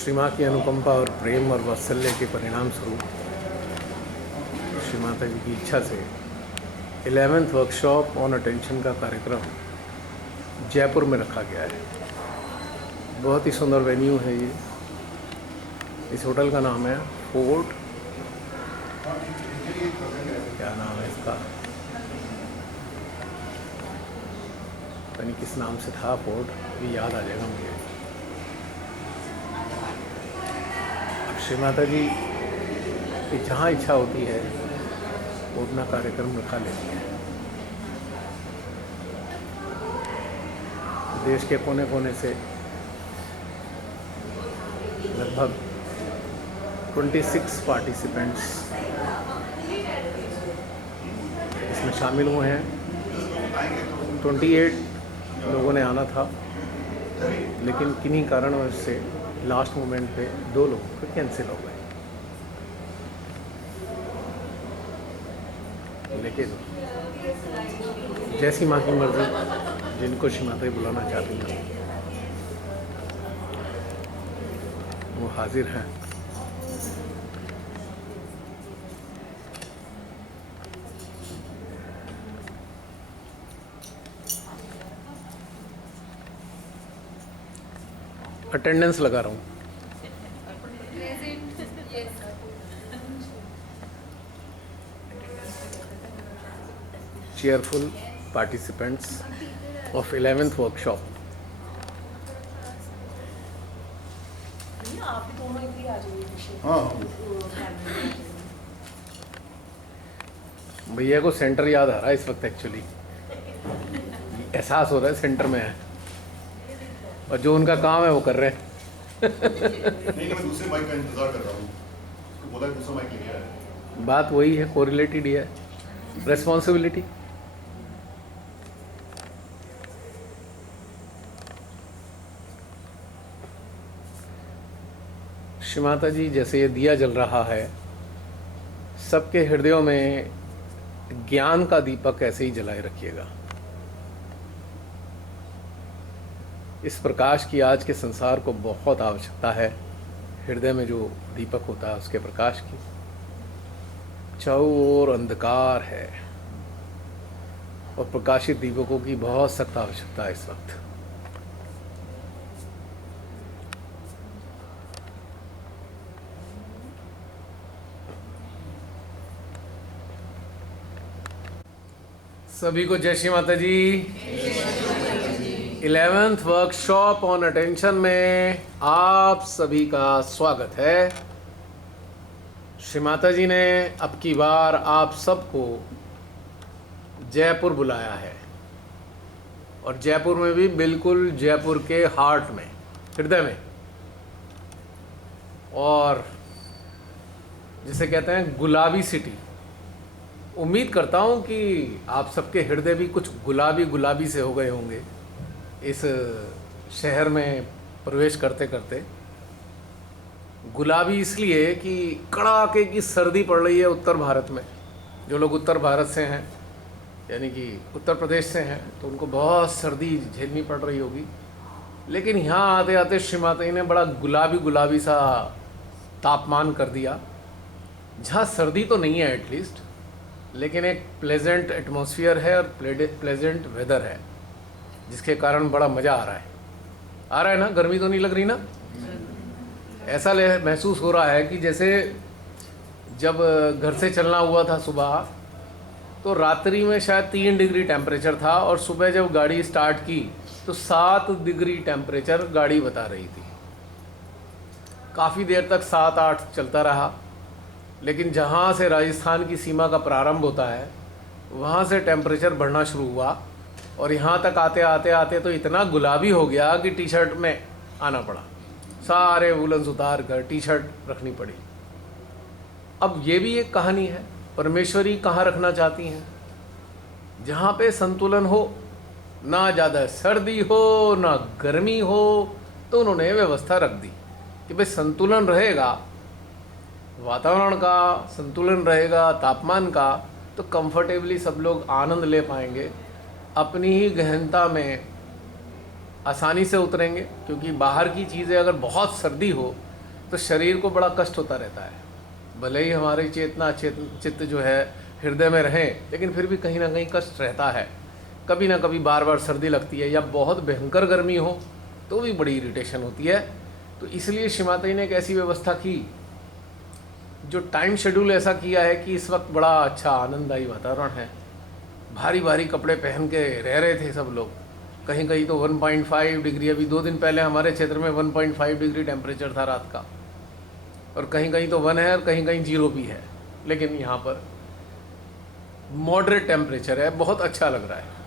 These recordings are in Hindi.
श्री माँ की अनुकंपा और प्रेम और वात्सल्य के परिणाम स्वरूप श्री माता जी की इच्छा से 11th वर्कशॉप ऑन अटेंशन का कार्यक्रम जयपुर में रखा गया है। बहुत ही सुंदर वेन्यू है ये। इस होटल का नाम है फोर्ट, क्या नाम है इसका, पता नहीं किस नाम से था फोर्ट, ये याद आ जाएगा मुझे। अब श्री माता जी की जहाँ इच्छा होती है वो अपना कार्यक्रम रखा लेती है। देश के कोने कोने से लगभग 26 पार्टिसिपेंट्स इसमें शामिल हुए हैं। 28 लोगों ने आना था, लेकिन किन्हीं कारणवश से लास्ट मोमेंट पे 2 लोगों को कैंसिल हो गए। लेकिन जैसी माँ की मर्जी, जिनको श्री माता जी बुलाना चाहती हैं वो हाजिर हैं। अटेंडेंस लगा रहा हूँ। cheerful participants of 11th workshop। भैया को सेंटर याद आ रहा है इस वक्त, एक्चुअली एहसास हो रहा है सेंटर में है और जो उनका काम है वो कर रहे हैं। नहीं, मैं दूसरे माइक का इंतजार कर रहा हूँ। उसको बोला दूसरा माइक लेके आया। बात वही है, कोरिलेटेड ही है, रेस्पॉन्सिबिलिटी। श्री माता जी जैसे ये दिया जल रहा है, सबके हृदयों में ज्ञान का दीपक ऐसे ही जलाए रखिएगा। इस प्रकाश की आज के संसार को बहुत आवश्यकता है। हृदय में जो दीपक होता है उसके प्रकाश की। चारों ओर अंधकार है और प्रकाशित दीपकों की बहुत सख्त आवश्यकता है इस वक्त। सभी को जय श्री माता जी। 11th वर्कशॉप ऑन अटेंशन में आप सभी का स्वागत है। श्री माता जी ने अब की बार आप सबको जयपुर बुलाया है, और जयपुर में भी बिल्कुल जयपुर के हार्ट में, हृदय में, और जिसे कहते हैं गुलाबी सिटी। उम्मीद करता हूँ कि आप सबके हृदय भी कुछ गुलाबी गुलाबी से हो गए होंगे इस शहर में प्रवेश करते करते। गुलाबी इसलिए कि कड़ाके की सर्दी पड़ रही है उत्तर भारत में। जो लोग उत्तर भारत से हैं, यानी कि उत्तर प्रदेश से हैं, तो उनको बहुत सर्दी झेलनी पड़ रही होगी। लेकिन यहाँ आते आते श्री माता जी ने बड़ा गुलाबी गुलाबी सा तापमान कर दिया। जहाँ सर्दी तो नहीं है एटलीस्ट, लेकिन एक प्लेजेंट एटमॉस्फेयर है और प्लेजेंट वेदर है, जिसके कारण बड़ा मज़ा आ रहा है ना। गर्मी तो नहीं लग रही ना। ऐसा महसूस हो रहा है कि जैसे जब घर से चलना हुआ था सुबह, तो रात्रि में शायद 3 डिग्री टेम्परेचर था, और सुबह जब गाड़ी स्टार्ट की तो 7 डिग्री टेम्परेचर गाड़ी बता रही थी। काफ़ी देर तक 7-8 चलता रहा, लेकिन जहाँ से राजस्थान की सीमा का प्रारंभ होता है वहाँ से टेम्परेचर बढ़ना शुरू हुआ, और यहाँ तक आते आते आते तो इतना गुलाबी हो गया कि टी शर्ट में आना पड़ा। सारे वूलन्स उतार कर टी शर्ट रखनी पड़ी। अब ये भी एक कहानी है, परमेश्वरी कहाँ रखना चाहती हैं, जहाँ पे संतुलन हो, ना ज़्यादा सर्दी हो ना गर्मी हो, तो उन्होंने व्यवस्था रख दी कि भाई संतुलन रहेगा, वातावरण का संतुलन रहेगा, तापमान का, तो कंफर्टेबली सब लोग आनंद ले पाएंगे, अपनी ही गहनता में आसानी से उतरेंगे। क्योंकि बाहर की चीज़ें अगर बहुत सर्दी हो तो शरीर को बड़ा कष्ट होता रहता है। भले ही हमारी चेतना चित्त जो है हृदय में रहे, लेकिन फिर भी कहीं ना कहीं कष्ट रहता है। कभी ना कभी बार बार सर्दी लगती है या बहुत भयंकर गर्मी हो तो भी बड़ी इरिटेशन होती है। तो इसलिए श्री माता जी ने एक ऐसी व्यवस्था की, जो टाइम शेड्यूल ऐसा किया है कि इस वक्त बड़ा अच्छा आनंददायी वातावरण है। भारी भारी कपड़े पहन के रह रहे थे सब लोग। कहीं कहीं तो 1.5 डिग्री, अभी 2 दिन पहले हमारे क्षेत्र में 1.5 डिग्री टेम्परेचर था रात का, और कहीं कहीं तो 1 है और कहीं कहीं 0 भी है। लेकिन यहाँ पर मॉडरेट टेम्परेचर है, बहुत अच्छा लग रहा है।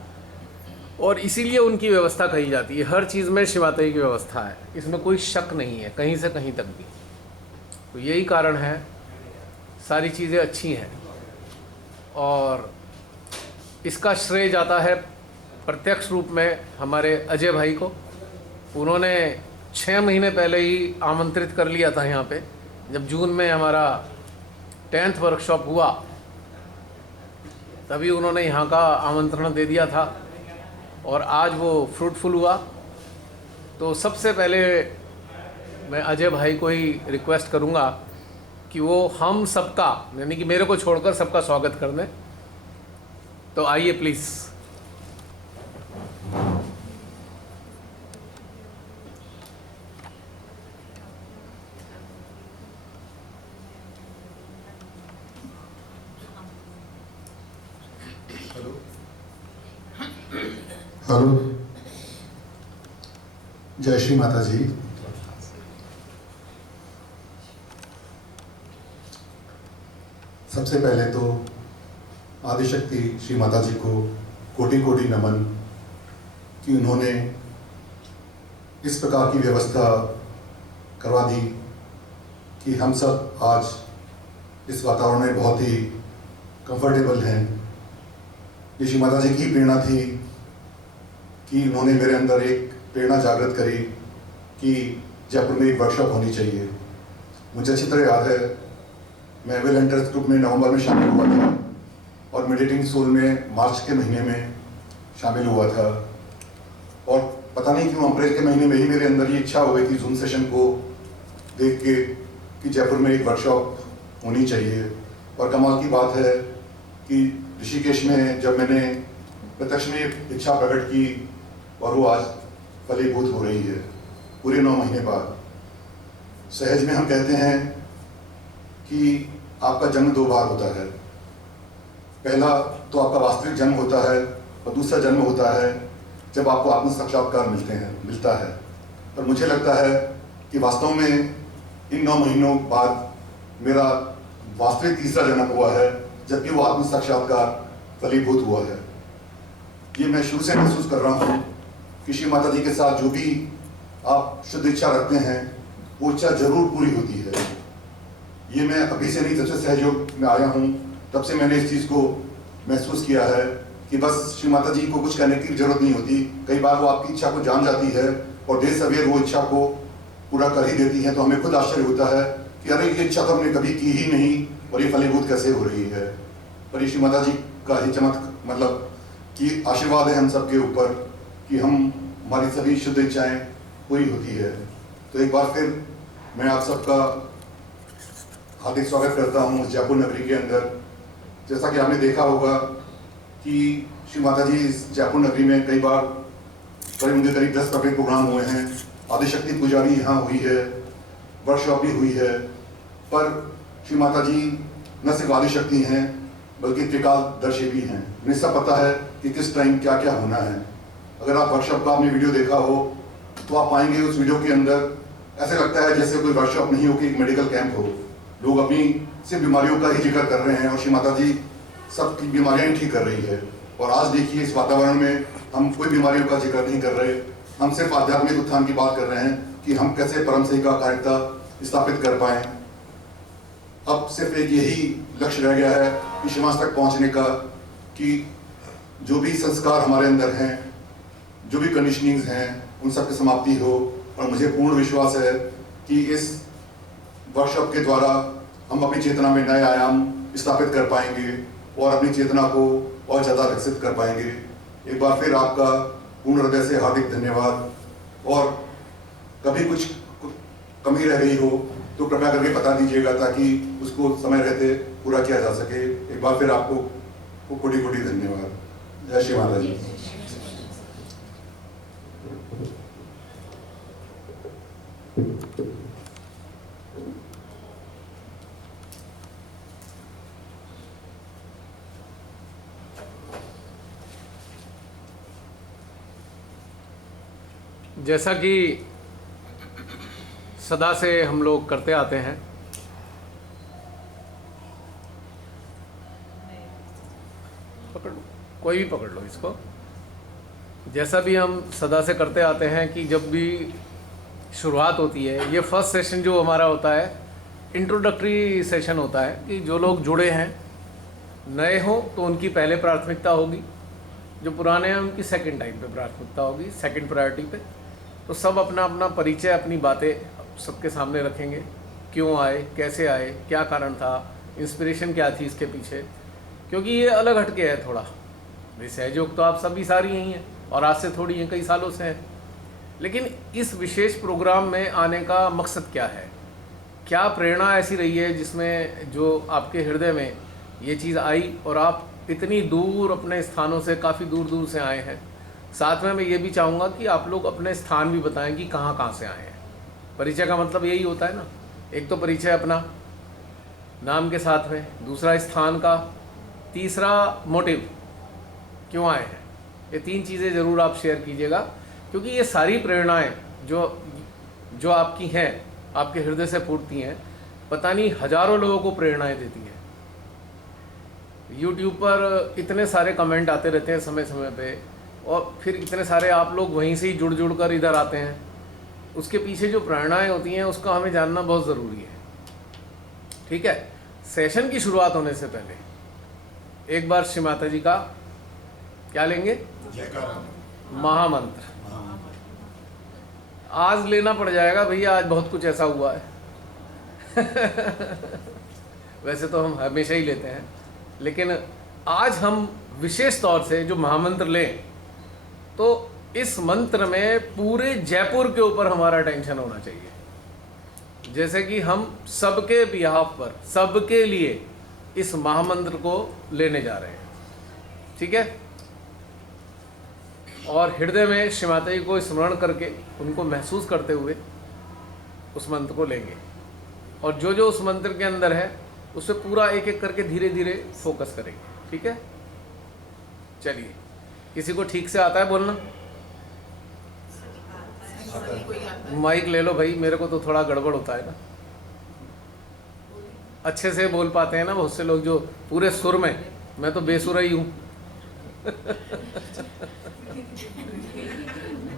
और इसीलिए उनकी व्यवस्था कही जाती है। हर चीज़ में श्री माता जी की व्यवस्था है, इसमें कोई शक नहीं है कहीं से कहीं तक भी। तो यही कारण है, सारी चीज़ें अच्छी हैं। और इसका श्रेय जाता है प्रत्यक्ष रूप में हमारे अजय भाई को। उन्होंने 6 महीने पहले ही आमंत्रित कर लिया था यहाँ पे। जब जून में हमारा 10th वर्कशॉप हुआ तभी उन्होंने यहाँ का आमंत्रण दे दिया था, और आज वो फ्रूटफुल हुआ। तो सबसे पहले मैं अजय भाई को ही रिक्वेस्ट करूँगा कि वो हम सबका, यानी कि मेरे को छोड़कर सबका स्वागत कर दें। तो आइए प्लीज़। हेलो, जय श्री माता जी। सबसे पहले तो आदिशक्ति श्री माता जी को कोटि कोटि नमन कि उन्होंने इस प्रकार की व्यवस्था करवा दी कि हम सब आज इस वातावरण में बहुत ही कंफर्टेबल हैं। ये श्री माता जी की प्रेरणा थी कि उन्होंने मेरे अंदर एक प्रेरणा जागृत करी कि जयपुर में एक वर्कशॉप होनी चाहिए। मुझे अच्छी तरह याद है, मैं वेलेंटर्स ग्रुप में नवंबर में शामिल हुआ था और मेडिटेटिंग सोल में मार्च के महीने में शामिल हुआ था। और पता नहीं क्यों अप्रैल के महीने में ही मेरे अंदर ये इच्छा हो गई कि जूम सेशन को देख के कि जयपुर में एक वर्कशॉप होनी चाहिए। और कमाल की बात है कि ऋषिकेश में जब मैंने प्रत्यक्ष में इच्छा प्रकट की और वो आज फलीभूत हो रही है पूरे 9 महीने बाद। सहज में हम कहते हैं कि आपका जन्म 2 बार होता है। पहला तो आपका वास्तविक जन्म होता है और दूसरा जन्म होता है जब आपको आत्म साक्षात्कार मिलता है। पर मुझे लगता है कि वास्तव में इन 9 महीनों बाद मेरा वास्तविक तीसरा जन्म हुआ है, जबकि वो आत्म साक्षात्कार फलीभूत हुआ है। ये मैं शुरू से महसूस कर रहा हूँ कि श्री माता जी के साथ जो भी आप शुद्ध इच्छा रखते हैं वो इच्छा जरूर पूरी होती है। ये मैं अभी से नहीं, जब से सहयोग में आया हूँ तब से मैंने इस चीज़ को महसूस किया है कि बस श्री माता जी को कुछ करने की जरूरत नहीं होती। कई बार वो आपकी इच्छा को जान जाती है और देर सवेर वो इच्छा को पूरा कर ही देती है। तो हमें खुद आश्चर्य होता है कि अरे ये इच्छा तो हमने कभी की ही नहीं और ये फलीभूत कैसे हो रही है। पर ये श्री माता जी का ही मतलब कि आशीर्वाद है हम सबके ऊपर कि हमारी सभी शुद्ध इच्छाएं पूरी होती है। तो एक बार फिर मैं आप सबका हार्दिक स्वागत करता हूँ जयपुर नगरी के अंदर। जैसा कि आपने देखा होगा कि श्री माता जी इस जयपुर नगरी में कई बार करीब 10 प्रोग्राम हुए हैं। आदिशक्ति पूजा भी यहाँ हुई है, वर्कशॉप भी हुई है। पर श्री माता जी न सिर्फ आदिशक्ति हैं बल्कि त्रिकालदर्शी भी हैं। उन्हें सब पता है कि किस टाइम क्या क्या होना है। अगर आप वर्कशॉप का आपने वीडियो देखा हो तो आप पाएंगे उस वीडियो के अंदर ऐसे लगता है जैसे कोई वर्कशॉप नहीं हो कि एक मेडिकल कैंप हो। लोग अपनी सिर्फ बीमारियों का ही जिक्र कर रहे हैं और श्री माता जी सब बीमारियां ही ठीक कर रही है। और आज देखिए इस वातावरण में हम कोई बीमारियों का जिक्र नहीं कर रहे, हम सिर्फ आध्यात्मिक उत्थान की बात कर रहे हैं कि हम कैसे परम सेवा कायरता स्थापित कर पाएं। अब सिर्फ एक यही लक्ष्य रह गया है कि समाज तक पहुंचने का, कि जो भी संस्कार हमारे अंदर हैं, जो भी कंडीशनिंग्स हैं, उन सब की समाप्ति हो। और मुझे पूर्ण विश्वास है कि इस वर्कशॉप के द्वारा हम अपनी चेतना में नए आयाम स्थापित कर पाएंगे और अपनी चेतना को और ज़्यादा विकसित कर पाएंगे। एक बार फिर आपका पूर्ण हृदय से हार्दिक धन्यवाद। और कभी कुछ कमी रह गई हो तो कृपया करके बता दीजिएगा ताकि उसको समय रहते पूरा किया जा सके। एक बार फिर आपको कोटि कोटि धन्यवाद। जय श्री माता जी। जैसा कि सदा से हम लोग करते आते हैं, पकड़ लो, कोई भी पकड़ लो इसको। जैसा भी हम सदा से करते आते हैं कि जब भी शुरुआत होती है, ये फर्स्ट सेशन जो हमारा होता है इंट्रोडक्टरी सेशन होता है कि जो लोग जुड़े हैं नए हों तो उनकी पहले प्राथमिकता होगी, जो पुराने हैं उनकी सेकंड टाइम पे प्राथमिकता होगी, सेकंड प्रायोरिटी पे। तो सब अपना अपना परिचय, अपनी बातें सबके सामने रखेंगे, क्यों आए, कैसे आए, क्या कारण था, इंस्पिरेशन क्या थी इसके पीछे, क्योंकि ये अलग हटके है थोड़ा। भाई सहयोग तो आप सभी सारी यही हैं और आज से थोड़ी हैं, कई सालों से हैं, लेकिन इस विशेष प्रोग्राम में आने का मकसद क्या है, क्या प्रेरणा ऐसी रही है जिसमें जो आपके हृदय में ये चीज़ आई और आप इतनी दूर अपने स्थानों से, काफ़ी दूर दूर से आए हैं। साथ में मैं ये भी चाहूँगा कि आप लोग अपने स्थान भी बताएं कि कहाँ कहाँ से आए हैं। परिचय का मतलब यही होता है ना, एक तो परिचय अपना नाम के साथ में, दूसरा स्थान का, तीसरा मोटिव क्यों आए हैं। ये तीन चीज़ें ज़रूर आप शेयर कीजिएगा, क्योंकि ये सारी प्रेरणाएं जो आपकी हैं, आपके हृदय से फूटती हैं, पता नहीं हज़ारों लोगों को प्रेरणाएं देती हैं। YouTube पर इतने सारे कमेंट आते रहते हैं समय समय पे, और फिर इतने सारे आप लोग वहीं से ही जुड़ कर इधर आते हैं। उसके पीछे जो प्रेरणाएं होती हैं उसका हमें जानना बहुत ज़रूरी है। ठीक है, सेशन की शुरुआत होने से पहले एक बार श्री माता जी का क्या लेंगे, महामंत्र। आज लेना पड़ जाएगा भैया, आज बहुत कुछ ऐसा हुआ है वैसे तो हम हमेशा ही लेते हैं, लेकिन आज हम विशेष तौर से जो महामंत्र लें तो इस मंत्र में पूरे जयपुर के ऊपर हमारा टेंशन होना चाहिए। जैसे कि हम सबके बिहाफ पर, सबके लिए इस महामंत्र को लेने जा रहे हैं। ठीक है, और हृदय में श्री माता जी को स्मरण करके उनको महसूस करते हुए उस मंत्र को लेंगे, और जो जो उस मंत्र के अंदर है उसे पूरा एक एक करके धीरे धीरे फोकस करेंगे। ठीक है, चलिए, किसी को ठीक से आता है बोलना? माइक ले लो भाई, मेरे को तो थोड़ा गड़बड़ होता है ना। अच्छे से बोल पाते हैं ना बहुत से लोग जो पूरे सुर में, मैं तो बेसुरा ही हूँ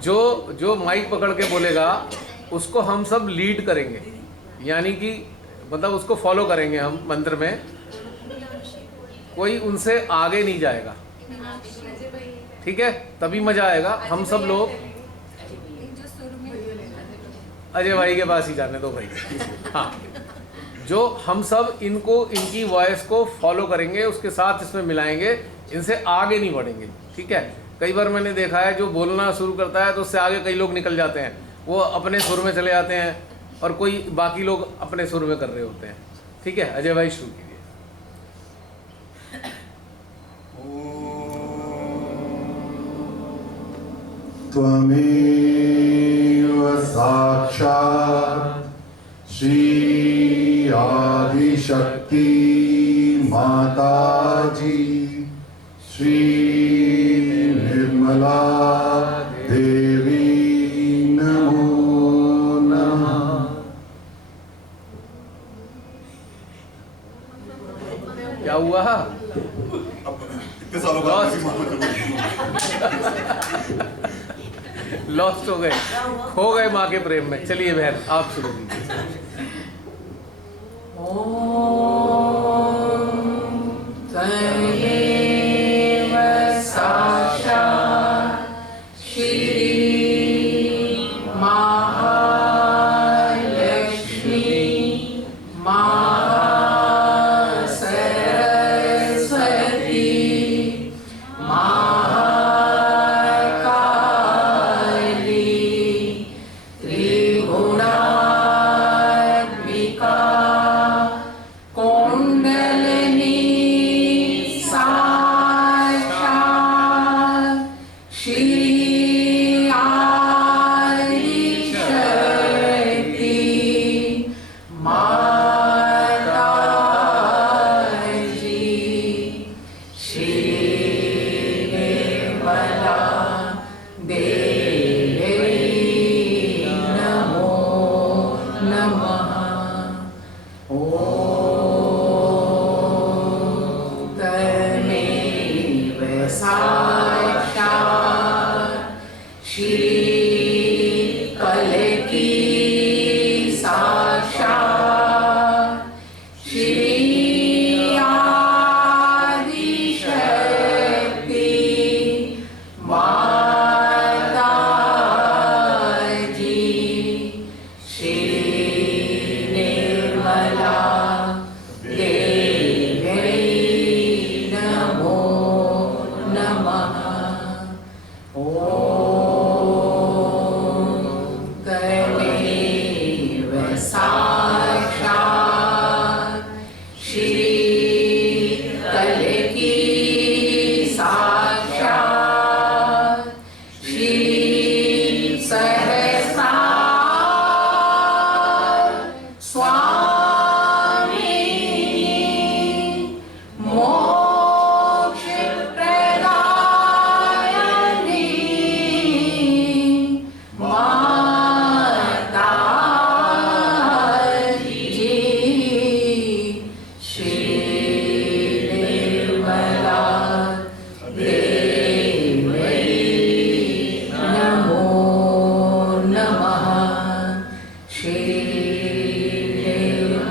जो माइक पकड़ के बोलेगा उसको हम सब लीड करेंगे, यानी कि मतलब उसको फॉलो करेंगे हम मंत्र में, कोई उनसे आगे नहीं जाएगा। ठीक है, तभी मजा आएगा। हम सब लोग अजय भाई के पास ही जाने दो भाई हाँ, जो हम सब इनकी वॉइस को फॉलो करेंगे, उसके साथ इसमें मिलाएंगे, इनसे आगे नहीं बढ़ेंगे। ठीक है, कई बार मैंने देखा है जो बोलना शुरू करता है तो उससे आगे कई लोग निकल जाते हैं, वो अपने सुर में चले जाते हैं और कोई बाकी लोग अपने सुर में कर रहे होते हैं। ठीक है, अजय भाई शुरू कीजिए। त्वमेव साक्षात् श्री आदिशक्ति माताजी श्री निर्मला देवी नमो नमः। क्या हुआ? इतने सालों बाद लॉस्ट हो गए, खो गए माँ के प्रेम में। चलिए बहन, आप शुरू कीजिए। तमेव साक्षात् श्री महालक्ष्मी महासरस्वती महाकाली त्रिगुणात्मिका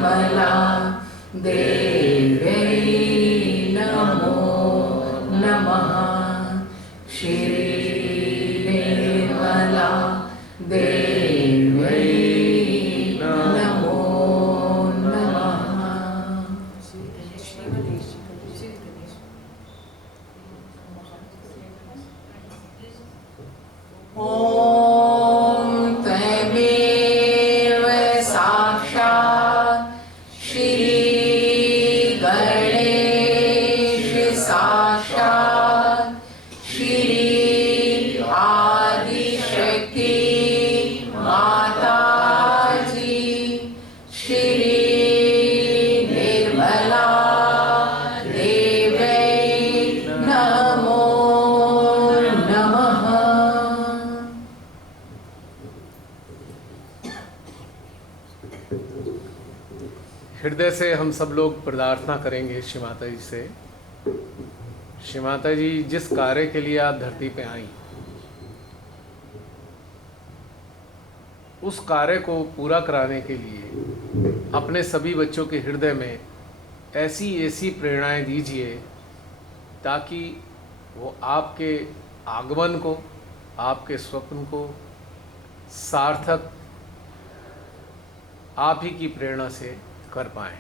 निर्मला देव्यै नमो नमः। श्री निर्मला देव्यै नमो नमः। ॐ त्वमेव साक्षात् श्री गणेश साक्षात् श्री आदिशक्ति माताजी श्री निर्मला देव्यै नमो नमः। हृदय से हम सब लोग प्रार्थना करेंगे श्री माता जी से। श्री माता जी, जिस कार्य के लिए आप धरती पे आई, उस कार्य को पूरा कराने के लिए अपने सभी बच्चों के हृदय में ऐसी ऐसी प्रेरणाएं दीजिए ताकि वो आपके आगमन को, आपके स्वप्न को सार्थक आप ही की प्रेरणा से कर पाएं।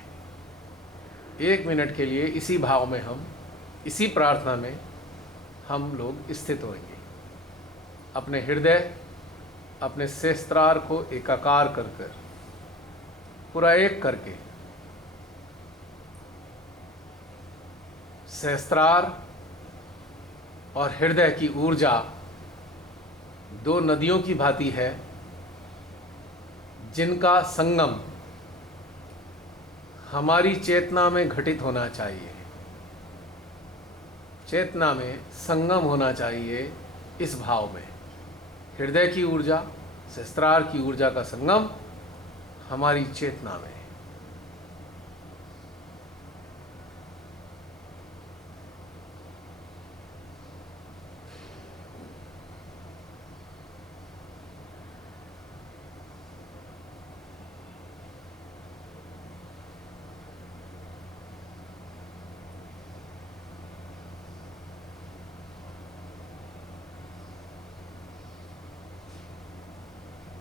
1 मिनट के लिए इसी भाव में हम, इसी प्रार्थना में हम लोग स्थित होंगे। अपने हृदय, अपने सहस्त्रार को एकाकार कर कर, पूरा एक करके, सहस्त्रार और हृदय की ऊर्जा 2 नदियों की भांति है जिनका संगम हमारी चेतना में घटित होना चाहिए। चेतना में संगम होना चाहिए इस भाव में। हृदय की ऊर्जा, सहस्त्रार की ऊर्जा का संगम हमारी चेतना में।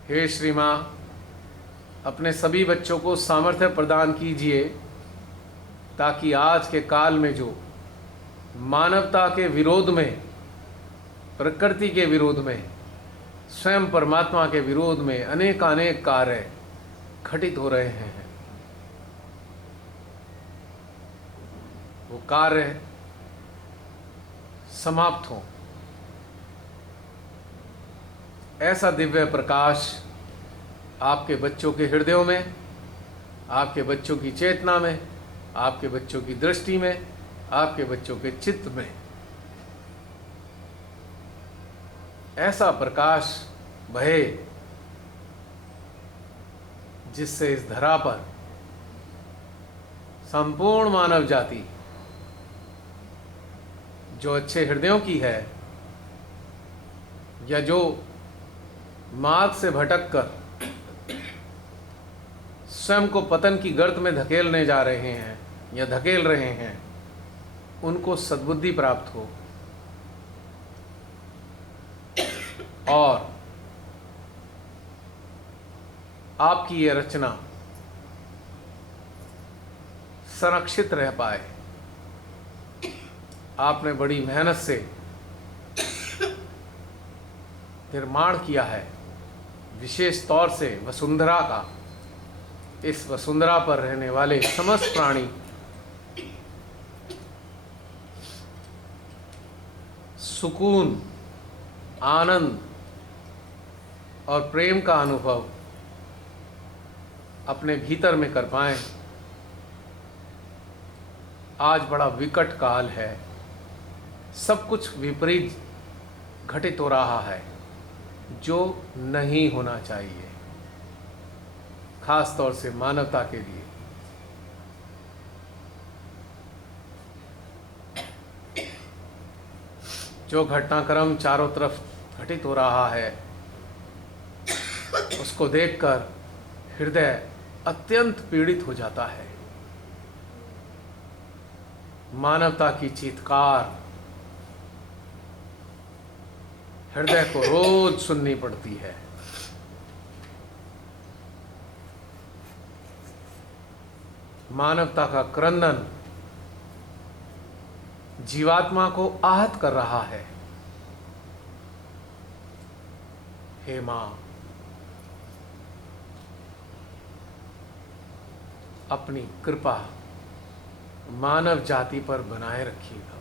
हे श्री माँ, अपने सभी बच्चों को सामर्थ्य प्रदान कीजिए ताकि आज के काल में जो मानवता के विरोध में, प्रकृति के विरोध में, स्वयं परमात्मा के विरोध में अनेकानेक कार्य घटित हो रहे हैं, वो कार्य समाप्त हों। ऐसा दिव्य प्रकाश आपके बच्चों के हृदयों में, आपके बच्चों की चेतना में, आपके बच्चों की दृष्टि में, आपके बच्चों के चित्त में ऐसा प्रकाश बहे जिससे इस धरा पर संपूर्ण मानव जाति जो अच्छे हृदयों की है या जो मार्ग से भटक कर स्वयं को पतन की गर्त में धकेलने जा रहे हैं या धकेल रहे हैं, उनको सद्बुद्धि प्राप्त हो और आपकी ये रचना संरक्षित रह पाए। आपने बड़ी मेहनत से निर्माण किया है, विशेष तौर से वसुंधरा का। इस वसुंधरा पर रहने वाले समस्त प्राणी सुकून, आनंद और प्रेम का अनुभव अपने भीतर में कर पाएं। आज बड़ा विकट काल है, सब कुछ विपरीत घटित हो रहा है जो नहीं होना चाहिए, खास तौर से मानवता के लिए। जो घटनाक्रम चारों तरफ घटित हो रहा है उसको देखकर हृदय अत्यंत पीड़ित हो जाता है। मानवता की चीत्कार हृदय को रोज सुननी पड़ती है। मानवता का क्रंदन जीवात्मा को आहत कर रहा है। हे मां, अपनी कृपा मानव जाति पर बनाए रखिएगा।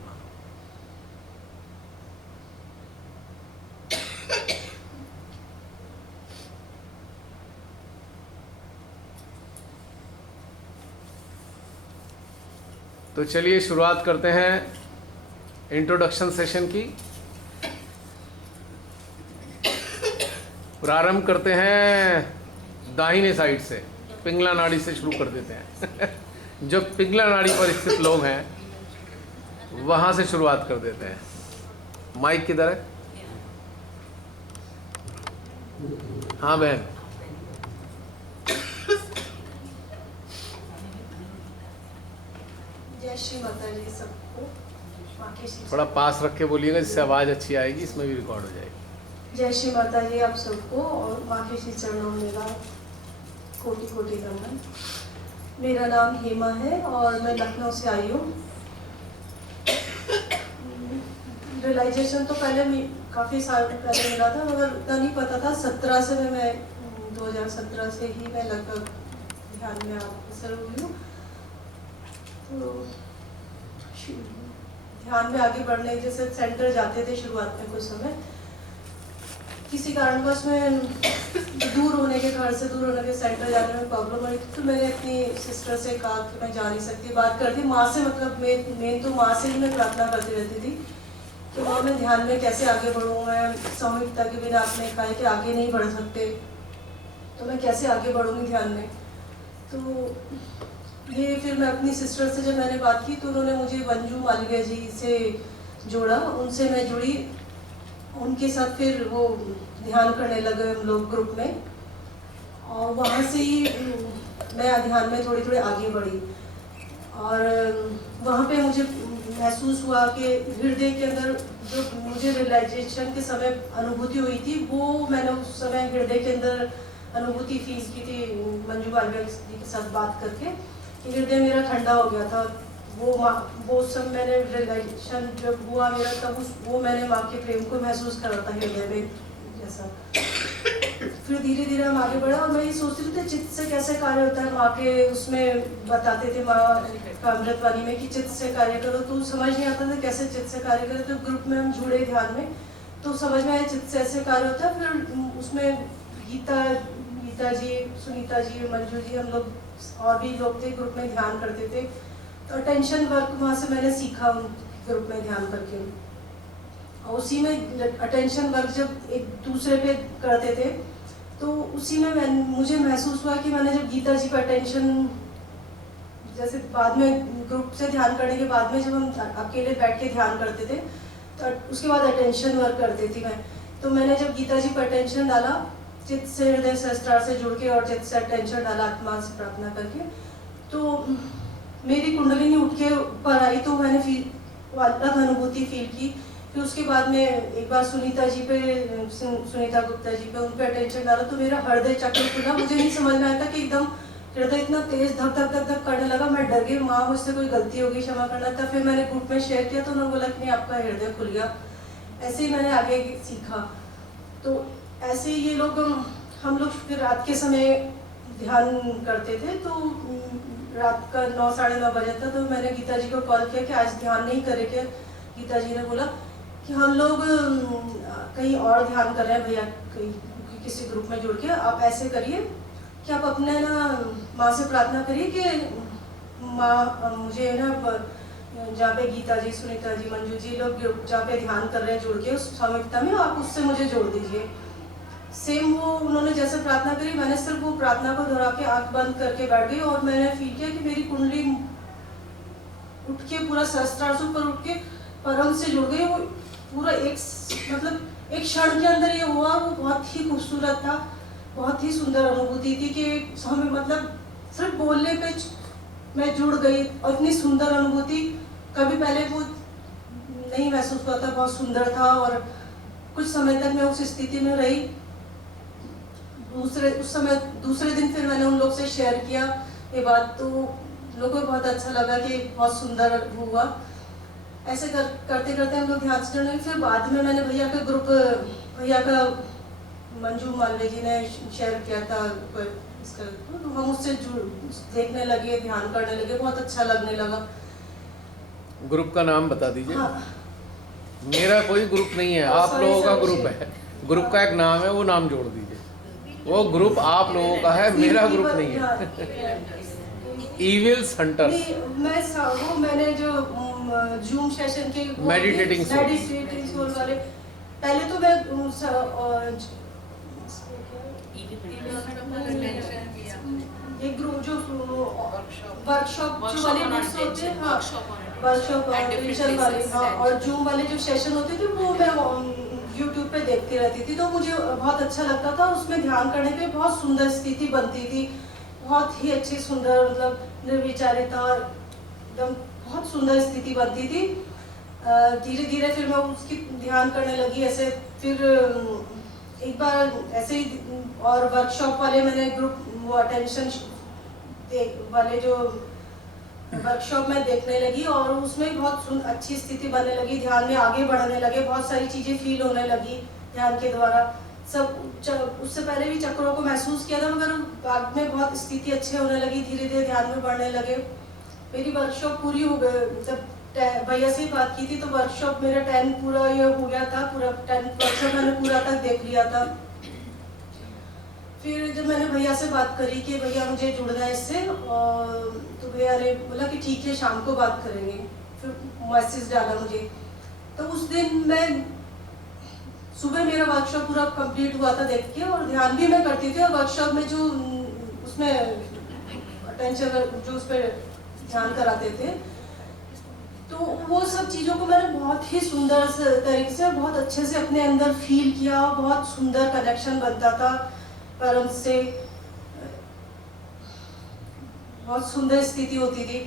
तो चलिए शुरुआत करते हैं इंट्रोडक्शन सेशन की। प्रारंभ करते हैं दाहिने साइड से, पिंगला नाड़ी से शुरू कर देते हैं। जो पिंगला नाड़ी पर स्थित लोग हैं वहां से शुरुआत कर देते हैं। माइक किधर है? हाँ बहन। जय श्री माता जी सबको। थोड़ा पास रख के बोलिएगा जिससे आवाज़ अच्छी आएगी, इसमें भी रिकॉर्ड हो जाएगी। जय श्री माता जी आप सबको और माँ के श्री चरणों में मेरा कोटि कोटि नमन। मेरा नाम हेमा है और मैं लखनऊ से आई हूँ। रियलाइजेशन तो पहले काफ़ी साल पहले मिला था, मगर उतना नहीं पता था। 17 से मैं 2017 से ही मैं लगभग ध्यान में अवसर हुई हूँ। तो ध्यान में आगे बढ़ने जैसे सेंटर जाते थे शुरुआत में कुछ समय, किसी कारणवश में दूर होने के, घर से दूर होने के सेंटर जाने में प्रॉब्लम हुई। तो मैंने अपनी सिस्टर से कहा कि मैं जा नहीं सकती, बात करती माँ से। मतलब मेन तो माँ से ही मैं प्रार्थना करती रहती थी कि माँ मैं ध्यान में कैसे आगे बढ़ूँ। मैं सामूहिकता के बिना आपने कहा है कि आगे नहीं बढ़ सकते, तो मैं कैसे आगे बढ़ूँगी ध्यान में। तो ये फिर मैं अपनी सिस्टर से जब मैंने बात की तो उन्होंने मुझे मंजू मालवीय जी से जोड़ा। उनसे मैं जुड़ी, उनके साथ फिर वो ध्यान करने लगे हम लोग ग्रुप में, और वहाँ से ही मैं ध्यान में थोड़ी थोड़ी आगे बढ़ी। और वहाँ पे मुझे महसूस हुआ कि हृदय के अंदर जो मुझे रियलाइजेशन के समय अनुभूति हुई थी, वो मैंने उस समय हृदय के अंदर अनुभूति फील की थी मंजू मालवीय जी के साथ बात करके। हृदय मेरा ठंडा हो गया था। वो सब मैंने रियलाइजेशन जब हुआ मेरा, तब वो मैंने माँ के प्रेम को महसूस करा था हृदय में जैसा। फिर धीरे धीरे हम आगे बढ़ा और मैं ये सोचती थी चित्त से कैसे कार्य होता है। माँ के उसमें बताते थे माँ का अमृतवाणी में कि चित्त से कार्य करो, तो समझ नहीं आता था कैसे चित्त से कार्य करें। तो ग्रुप में हम जुड़े ध्यान में, तो समझ में आया चित्त से ऐसे कार्य होता है। फिर उसमें गीता जी, सुनीता जी, मंजू जी, हम लोग और भी लोग थे ग्रुप में ध्यान करते थे। तो अटेंशन वर्क वहाँ से मैंने सीखा उन ग्रुप में ध्यान करके। और उसी में अटेंशन वर्क जब एक दूसरे पे करते थे तो उसी में मुझे महसूस हुआ कि मैंने जब गीता जी पर अटेंशन, जैसे बाद में ग्रुप से ध्यान करने के बाद में जब हम अकेले बैठ के ध्यान करते थे तो उसके बाद अटेंशन वर्क करती थी मैं। तो मैंने जब गीता जी पर अटेंशन डाला, चित्त से हृदय सहस्त्रार से जुड़ के और चित्त से अटेंशन डाला आत्मा से प्रार्थना करके, तो मेरी कुंडलिनी उठ के ऊपर आई। तो मैंने अलग अनुभूति फील की। फिर उसके बाद में एक बार सुनीता गुप्ता जी पे उन पे अटेंशन डाला तो मेरा हृदय चक्र खुला। मुझे नहीं समझ में आया था कि एकदम हृदय इतना तेज धक धक धक धक करने लगा। मैं डर गई, माँ मुझसे कोई गलती होगी, क्षमा करना था। फिर मैंने ग्रुप में शेयर किया तो उन्होंने बोला कि नहीं आपका हृदय खुल गया। ऐसे ही मैंने आगे सीखा। तो ऐसे ही ये लोग, हम लोग फिर रात के समय ध्यान करते थे। तो रात का 9 साढ़े 9 बजे था। तो मैंने गीता जी को कॉल किया कि आज ध्यान नहीं करे क्या। गीता जी ने बोला कि हम लोग कहीं और ध्यान कर रहे हैं भैया, कहीं किसी ग्रुप में जुड़ के। आप ऐसे करिए कि आप अपने ना माँ से प्रार्थना करिए कि माँ मुझे ना जहाँ पे गीता जी, सुनीता जी, मंजू जी लोग जहाँ पे ध्यान कर रहे हैं जुड़ के उस सामूहिकता में, आप उससे मुझे जोड़ दीजिए। सेम वो उन्होंने जैसे प्रार्थना करी, मैंने सिर्फ वो प्रार्थना को दोहरा के आँख बंद करके बैठ गई और मैंने फील किया कि मेरी कुंडली उठ के पूरा सहस्त्रार से ऊपर उठ के परम से जुड़ गई। वो पूरा एक क्षण के अंदर ये हुआ। वो बहुत ही खूबसूरत था, बहुत ही सुंदर अनुभूति थी कि हमें मतलब सिर्फ बोलने पे मैं जुड़ गई और इतनी सुंदर अनुभूति कभी पहले वो नहीं महसूस हुआ था। बहुत सुंदर था और कुछ समय तक मैं उस स्थिति में रही। दूसरे दिन फिर मैंने उन लोग से शेयर किया ये बात, तो लोगों को बहुत अच्छा लगा कि बहुत सुंदर हुआ। ऐसे करते करते हम लोग ध्यान से जुड़े। फिर बाद में मैंने भैया का मंजू मालवीय जी ने शेयर किया था इसका, तो हम उससे देखने लगे, ध्यान करने लगे, बहुत अच्छा लगने लगा। ग्रुप का नाम बता दीजिए। हाँ। मेरा कोई ग्रुप नहीं है, आप लोगों का ग्रुप है। ग्रुप का एक नाम है, वो नाम जोड़ दीजिए। वो ग्रुप आप लोगों का है, मेरा ग्रुप नहीं है। Evils hunters. मैंने जो जूम सेशन के मेडिटेटिंग सोल वाले, पहले तो मैं एक ग्रुप जो वर्कशॉप जो वाले ग्रुप्स होते हैं, हाँ वर्कशॉप वाले, हाँ, और जूम वाले जो सेशन होते थे वो मैं यूट्यूब पे देखती रहती थी, तो मुझे बहुत अच्छा लगता था। उसमें ध्यान करने पे बहुत सुंदर स्थिति बनती थी, बहुत ही अच्छी सुंदर, मतलब निर्विचारिता और एकदम बहुत सुंदर स्थिति बनती थी। धीरे धीरे फिर मैं उसकी ध्यान करने लगी ऐसे। फिर एक बार ऐसे ही और वर्कशॉप वाले मैंने ग्रुप वो अटेंशन वाले जो वर्कशॉप में देखने लगी और उसमें बहुत अच्छी स्थिति बनने लगी, ध्यान में आगे बढ़ने लगे, बहुत सारी चीज़ें फील होने लगी ध्यान के द्वारा। सब उससे पहले भी चक्रों को महसूस किया था, मगर बाद में बहुत स्थिति अच्छे होने लगी, धीरे धीरे ध्यान में बढ़ने लगे। मेरी वर्कशॉप पूरी हो गई, जब भैया से बात की थी तो वर्कशॉप मेरा 10 पूरा ये हो गया था, पूरा 10 वर्कशॉप मैंने पूरा तक देख लिया था। फिर जब मैंने भैया से बात करी कि भैया मुझे जुड़ना है इससे, तो भैया ने बोला कि ठीक है शाम को बात करेंगे। फिर मैसेज डाला मुझे, तो उस दिन मैं सुबह मेरा वर्कशॉप पूरा कंप्लीट हुआ था देख के, और ध्यान भी मैं करती थी। और वर्कशॉप में जो उसमें अटेंशन जो उस पर ध्यान कराते थे, तो वो सब चीज़ों को मैंने बहुत ही सुंदर तरीके से बहुत अच्छे से अपने अंदर फील किया। बहुत सुंदर कनेक्शन बनता था परम से, बहुत सुंदर स्थिति होती थी।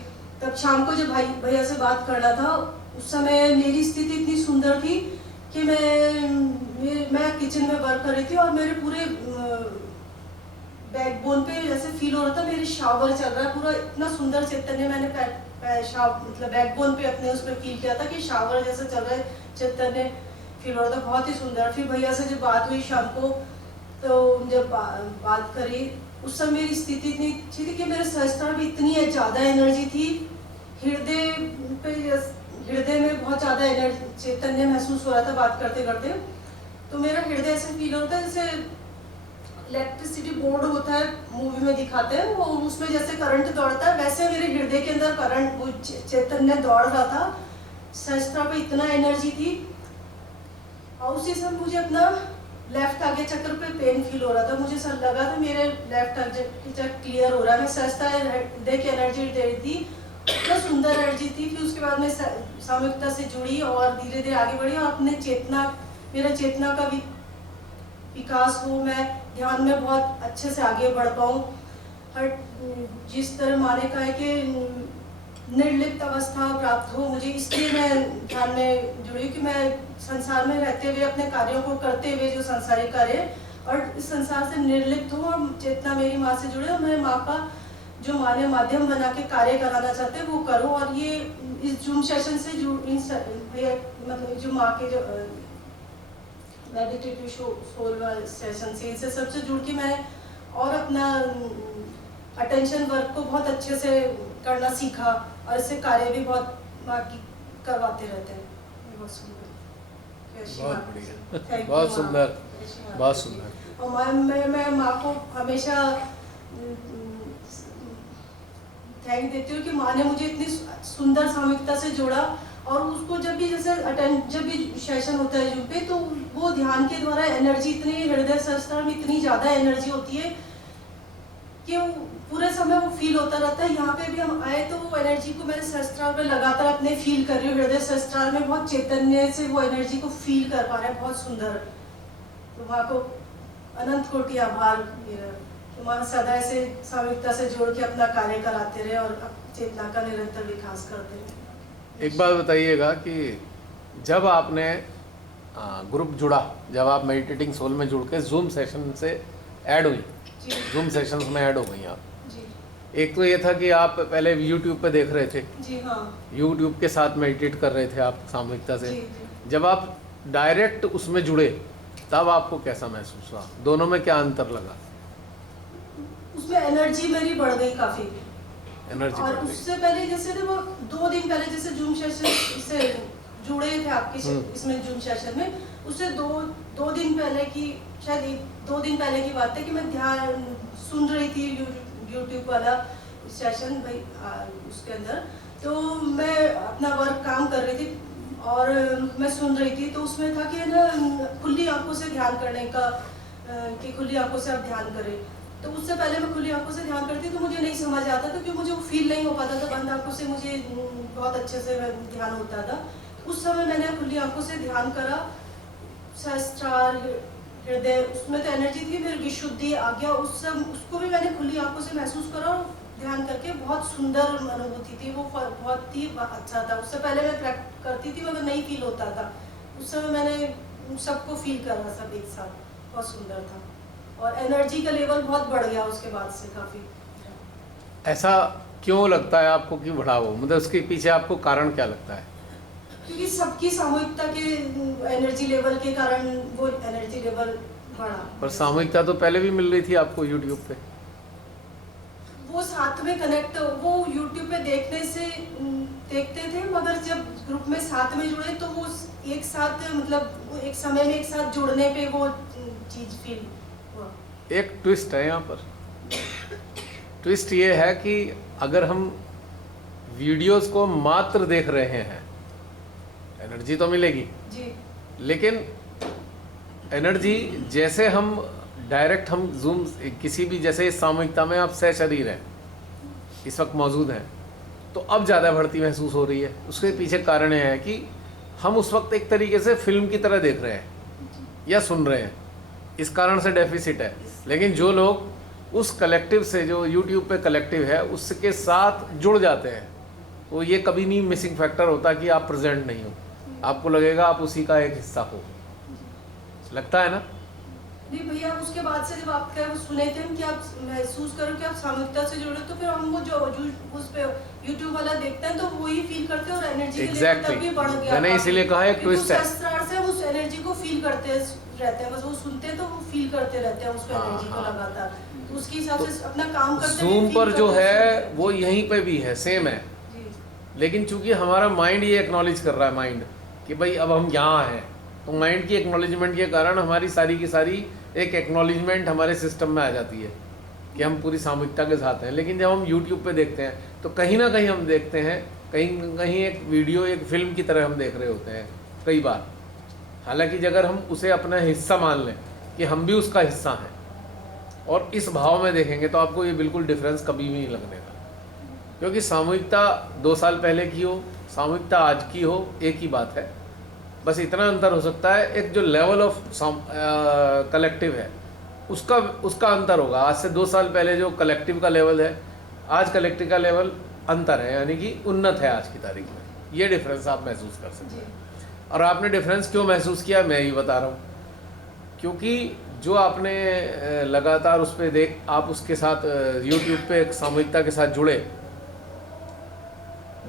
तब शाम को जब भैया से बात करना था, उस समय मेरी स्थिति इतनी सुंदर थी कि मैं किचन में वर्क कर रही थी और मेरे पूरे बैकबोन पे जैसे फील हो रहा था मेरे शावर चल रहा है पूरा। इतना सुंदर चैतन्य मैंने मतलब बैकबोन पे अपने उस पर फील किया था कि शावर जैसा चल रहा है, चैतन्य फील हो रहा था, बहुत ही सुंदर। फिर भैया से जब बात हुई शाम को, तो जब बात करी, उस समय मेरी स्थिति इतनी अच्छी थी कि मेरे सहस्त्र में इतनी ज़्यादा एनर्जी थी, हृदय में बहुत ज़्यादा एनर्जी चैतन्य महसूस हो रहा था बात करते करते। तो मेरा हृदय ऐसे फील होता है जैसे इलेक्ट्रिसिटी बोर्ड होता है, मूवी में दिखाते हैं, वो उसमें जैसे करंट दौड़ता है, वैसे मेरे हृदय के अंदर करंट वो चैतन्य दौड़ रहा था। सहस्त्र पे इतना एनर्जी थी, और उसी समय मुझे अपना लेफ्ट आगे चक्र पे पेन फील हो रहा था। मुझे सर लगा था मेरे लेफ्ट आगे चक्र क्लियर हो रहा है। मैं सहस्त्र हृदय की एनर्जी दे रही थी, इतना सुंदर एनर्जी थी। फिर उसके बाद मैं सामूहिकता से जुड़ी और धीरे धीरे आगे बढ़ी, और अपने मेरा चेतना का विकास हो, मैं ध्यान में बहुत अच्छे से आगे बढ़ पाऊँ। हर जिस तरह माने का है कि निर्लिप्त अवस्था प्राप्त हो मुझे, इसलिए मैं ध्यान में जुड़ी कि मैं संसार में रहते हुए अपने कार्यों को करते हुए जो सांसारिक कार्य और इस संसार से निर्लिप्त हूँ, और चेतना मेरी माँ से जुड़े, और मैं माँ का जो माँ ने माध्यम बना के कार्य कराना चाहते हैं वो करूँ। और ये इस जूम सेशन से मतलब जो माँ के जो मेडिटेटिव सोल सेशन से, इनसे सबसे जुड़ के मैं और अपना अटेंशन वर्क को बहुत अच्छे से करना सीखा, और इससे कार्य भी बहुत बाकी करवाते रहते हैं। बहुत सुंदर, बहुत बढ़िया, Thank बहुत you, सुंदर, माँ। बहुत सुंदर। और मैं माँ को हमेशा थैंक देती हूँ कि माँ ने मुझे इतनी सुंदर सामूहिकता से जोड़ा। और उसको जब भी जब भी सेशन होता है जूम पे, तो वो ध्यान के द्वारा एनर्जी इतनी हृदय सहस्त्र में इतनी ज़्यादा एनर्जी होती है कि वो पूरे समय वो फील होता रहता है। यहाँ पे भी हम आए तो वो एनर्जी को मैं सहस्त्रार में लगातार अपने फील कर रही हूँ, हृदय सहस्त्रार में बहुत चैतन्य से वो एनर्जी को फील कर पा रहे हैं, बहुत सुंदर। तो वहाँ को अनंत कोटि आभार मेरा वहाँ सदा ऐसे सामूहिकता से जोड़ के अपना कार्य कराते रहे और चेतना का निरंतर विकास करते रहे। एक बात बताइएगा कि जब आपने ग्रुप जुड़ा, जब आप मेडिटेटिंग सोल में जुड़ के जूम सेशन से ऐड हुई, जी जूम सेशंस में ऐड हो गई आप, जी एक तो ये था कि आप पहले यूट्यूब पे देख रहे थे, जी हाँ यूट्यूब के साथ मेडिटेट कर रहे थे आप सामूहिकता से। जी जी। जब आप डायरेक्ट उसमें जुड़े तब आपको कैसा महसूस हुआ, दोनों में क्या अंतर लगा? उसमें एनर्जी मेरी बढ़ गई काफी। एनर्जी और बढ़ गई। उससे पहले जैसे थे वो 2 दिन पहले जैसे जूम सेशन से जुड़े थे आपके इसमें जूम सेशन में, उससे दो दिन पहले की शायद 2 दिन पहले की बात है कि मैं ध्यान सुन रही थी यूट्यूब वाला सेशन भाई उसके अंदर, तो मैं अपना वर्क काम कर रही थी और मैं सुन रही थी, तो उसमें था कि ना खुली आंखों से ध्यान करने का, कि खुली आंखों से आप ध्यान करें। तो उससे पहले मैं खुली आंखों से ध्यान करती तो मुझे नहीं समझ आता था, क्योंकि मुझे वो फील नहीं हो पाता था, बंद आंखों से मुझे बहुत अच्छे से ध्यान होता था। उस समय मैंने खुली आंखों से ध्यान करा, सहस्त्रार हृदय उसमें तो एनर्जी थी, फिर विशुद्धि आ गया, उसको भी मैंने खुली आंखों से महसूस करा और ध्यान करके बहुत सुंदर अनुभूति थी, वो बहुत ही अच्छा था। उससे पहले मैं प्रैक्टिस करती थी मगर नहीं फील होता था, उस समय मैंने सबको फील करा सब एक साथ, बहुत सुंदर था और एनर्जी का लेवल बहुत बढ़ गया उसके बाद से काफ़ी। ऐसा क्यों लगता है आपको कि बढ़ा वो, मतलब उसके पीछे आपको कारण क्या लगता है? क्योंकि सबकी सामूहिकता के एनर्जी लेवल के कारण वो एनर्जी लेवल बढ़ा। पर सामूहिकता तो पहले भी मिल रही थी आपको यूट्यूब पे। वो साथ में कनेक्ट, वो यूट्यूब पे देखने से देखते थे, मगर जब ग्रुप में साथ में जुड़े तो वो एक साथ, मतलब एक समय में एक साथ जुड़ने पे वो चीज फील हुआ। एक ट्विस्ट है यहाँ पर। ट्विस्ट ये है कि अगर हम वीडियोस को मात्र देख रहे हैं, एनर्जी तो मिलेगी, जी लेकिन एनर्जी जैसे हम डायरेक्ट हम जूम किसी भी, जैसे इस सामूहिकता में आप सह शरीर हैं, इस वक्त मौजूद हैं, तो अब ज़्यादा बढ़ती महसूस हो रही है। उसके पीछे कारण यह है कि हम उस वक्त एक तरीके से फिल्म की तरह देख रहे हैं या सुन रहे हैं, इस कारण से डेफिसिट है। लेकिन जो लोग उस कलेक्टिव से, जो यूट्यूब पे कलेक्टिव है, उसके साथ जुड़ जाते हैं, तो ये कभी नहीं मिसिंग फैक्टर होता कि आप प्रेजेंट नहीं हो, आपको लगेगा आप उसी का एक हिस्सा हो, लगता है ना? नहीं भैया, उसके बाद से जब आप क्या सुने थे कि आप महसूस करो कि आप सामूहिकता से जुड़े, तो फिर हम वो जो उस पे यूट्यूब वाला देखते हैं तो वही फील करते हैं और एनर्जी के लेवल तब भी बढ़ गया। मैंने इसीलिए कहा एक ट्विस्ट है। सहस्त्रार से उस एनर्जी को फील करते रहते हैं, बस वो सुनते हैं तो वो फील करते रहते हैं उस एनर्जी को लगातार, तो उसके हिसाब से अपना काम करते हैं। जूम पर जो है वो यहीं पे भी है, सेम है, लेकिन चूंकि हमारा माइंड ये एक्नॉलेज कर रहा है, माइंड कि भाई अब हम यहाँ हैं, तो माइंड की एक्नॉलेजमेंट के कारण हमारी सारी की सारी एक एक्नॉलेजमेंट हमारे सिस्टम में आ जाती है कि हम पूरी सामूहिकता के साथ हैं। लेकिन जब हम यूट्यूब पे देखते हैं तो कहीं ना कहीं हम देखते हैं, कहीं न कहीं एक वीडियो, एक फिल्म की तरह हम देख रहे होते हैं कई बार। हालांकि अगर हम उसे अपना हिस्सा मान लें कि हम भी उसका हिस्सा हैं और इस भाव में देखेंगे, तो आपको ये बिल्कुल डिफरेंस कभी भी नहीं लगने का। क्योंकि सामूहिकता 2 साल पहले की हो, सामूहिकता आज की हो, एक ही बात है, बस इतना अंतर हो सकता है, एक जो लेवल ऑफ कलेक्टिव है उसका अंतर होगा। आज से 2 साल पहले जो कलेक्टिव का लेवल है, आज कलेक्टिव का लेवल अंतर है, यानी कि उन्नत है आज की तारीख में। ये डिफरेंस आप महसूस कर सकते हैं। और आपने डिफरेंस क्यों महसूस किया, मैं ही बता रहा हूँ। क्योंकि जो आपने लगातार उस पर आप उसके साथ यूट्यूब पे एक सामूहिकता के साथ जुड़े,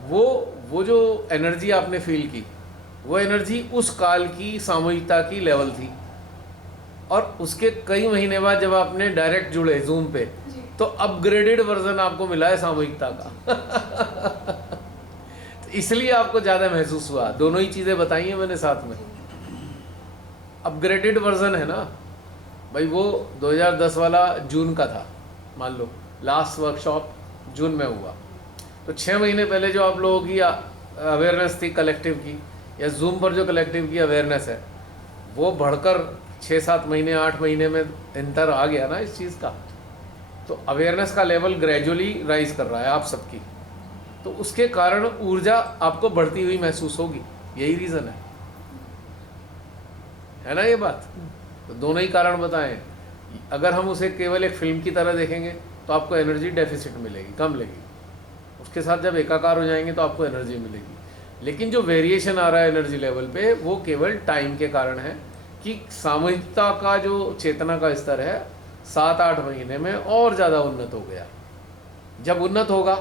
वो जो एनर्जी आपने फील की, वो एनर्जी उस काल की सामूहिकता की लेवल थी। और उसके कई महीने बाद जब आपने डायरेक्ट जुड़े जूम पे, तो अपग्रेडेड वर्जन आपको मिला है सामूहिकता का। तो इसलिए आपको ज़्यादा महसूस हुआ। दोनों ही चीज़ें बताई हैं मैंने साथ में। अपग्रेडेड वर्जन है ना भाई, वो 2010 वाला जून का था, मान लो लास्ट वर्कशॉप जून में हुआ, तो 6 महीने पहले जो आप लोगों की अवेयरनेस थी कलेक्टिव की, या जूम पर जो कलेक्टिव की अवेयरनेस है, वो बढ़कर 6-7 महीने 8 महीने में अंतर आ गया ना इस चीज़ का। तो अवेयरनेस का लेवल ग्रेजुअली राइज कर रहा है आप सबकी, तो उसके कारण ऊर्जा आपको बढ़ती हुई महसूस होगी। यही रीज़न है ना ये बात। तो दोनों ही कारण बताएं, अगर हम उसे केवल एक फिल्म की तरह देखेंगे तो आपको एनर्जी डेफिसिट मिलेगी, कम लगेगी। उसके साथ जब एकाकार हो जाएंगे तो आपको एनर्जी मिलेगी। लेकिन जो वेरिएशन आ रहा है एनर्जी लेवल पे, वो केवल टाइम के कारण है कि सामूहिकता का जो चेतना का स्तर है 7-8 महीने में और ज़्यादा उन्नत हो गया। जब उन्नत होगा,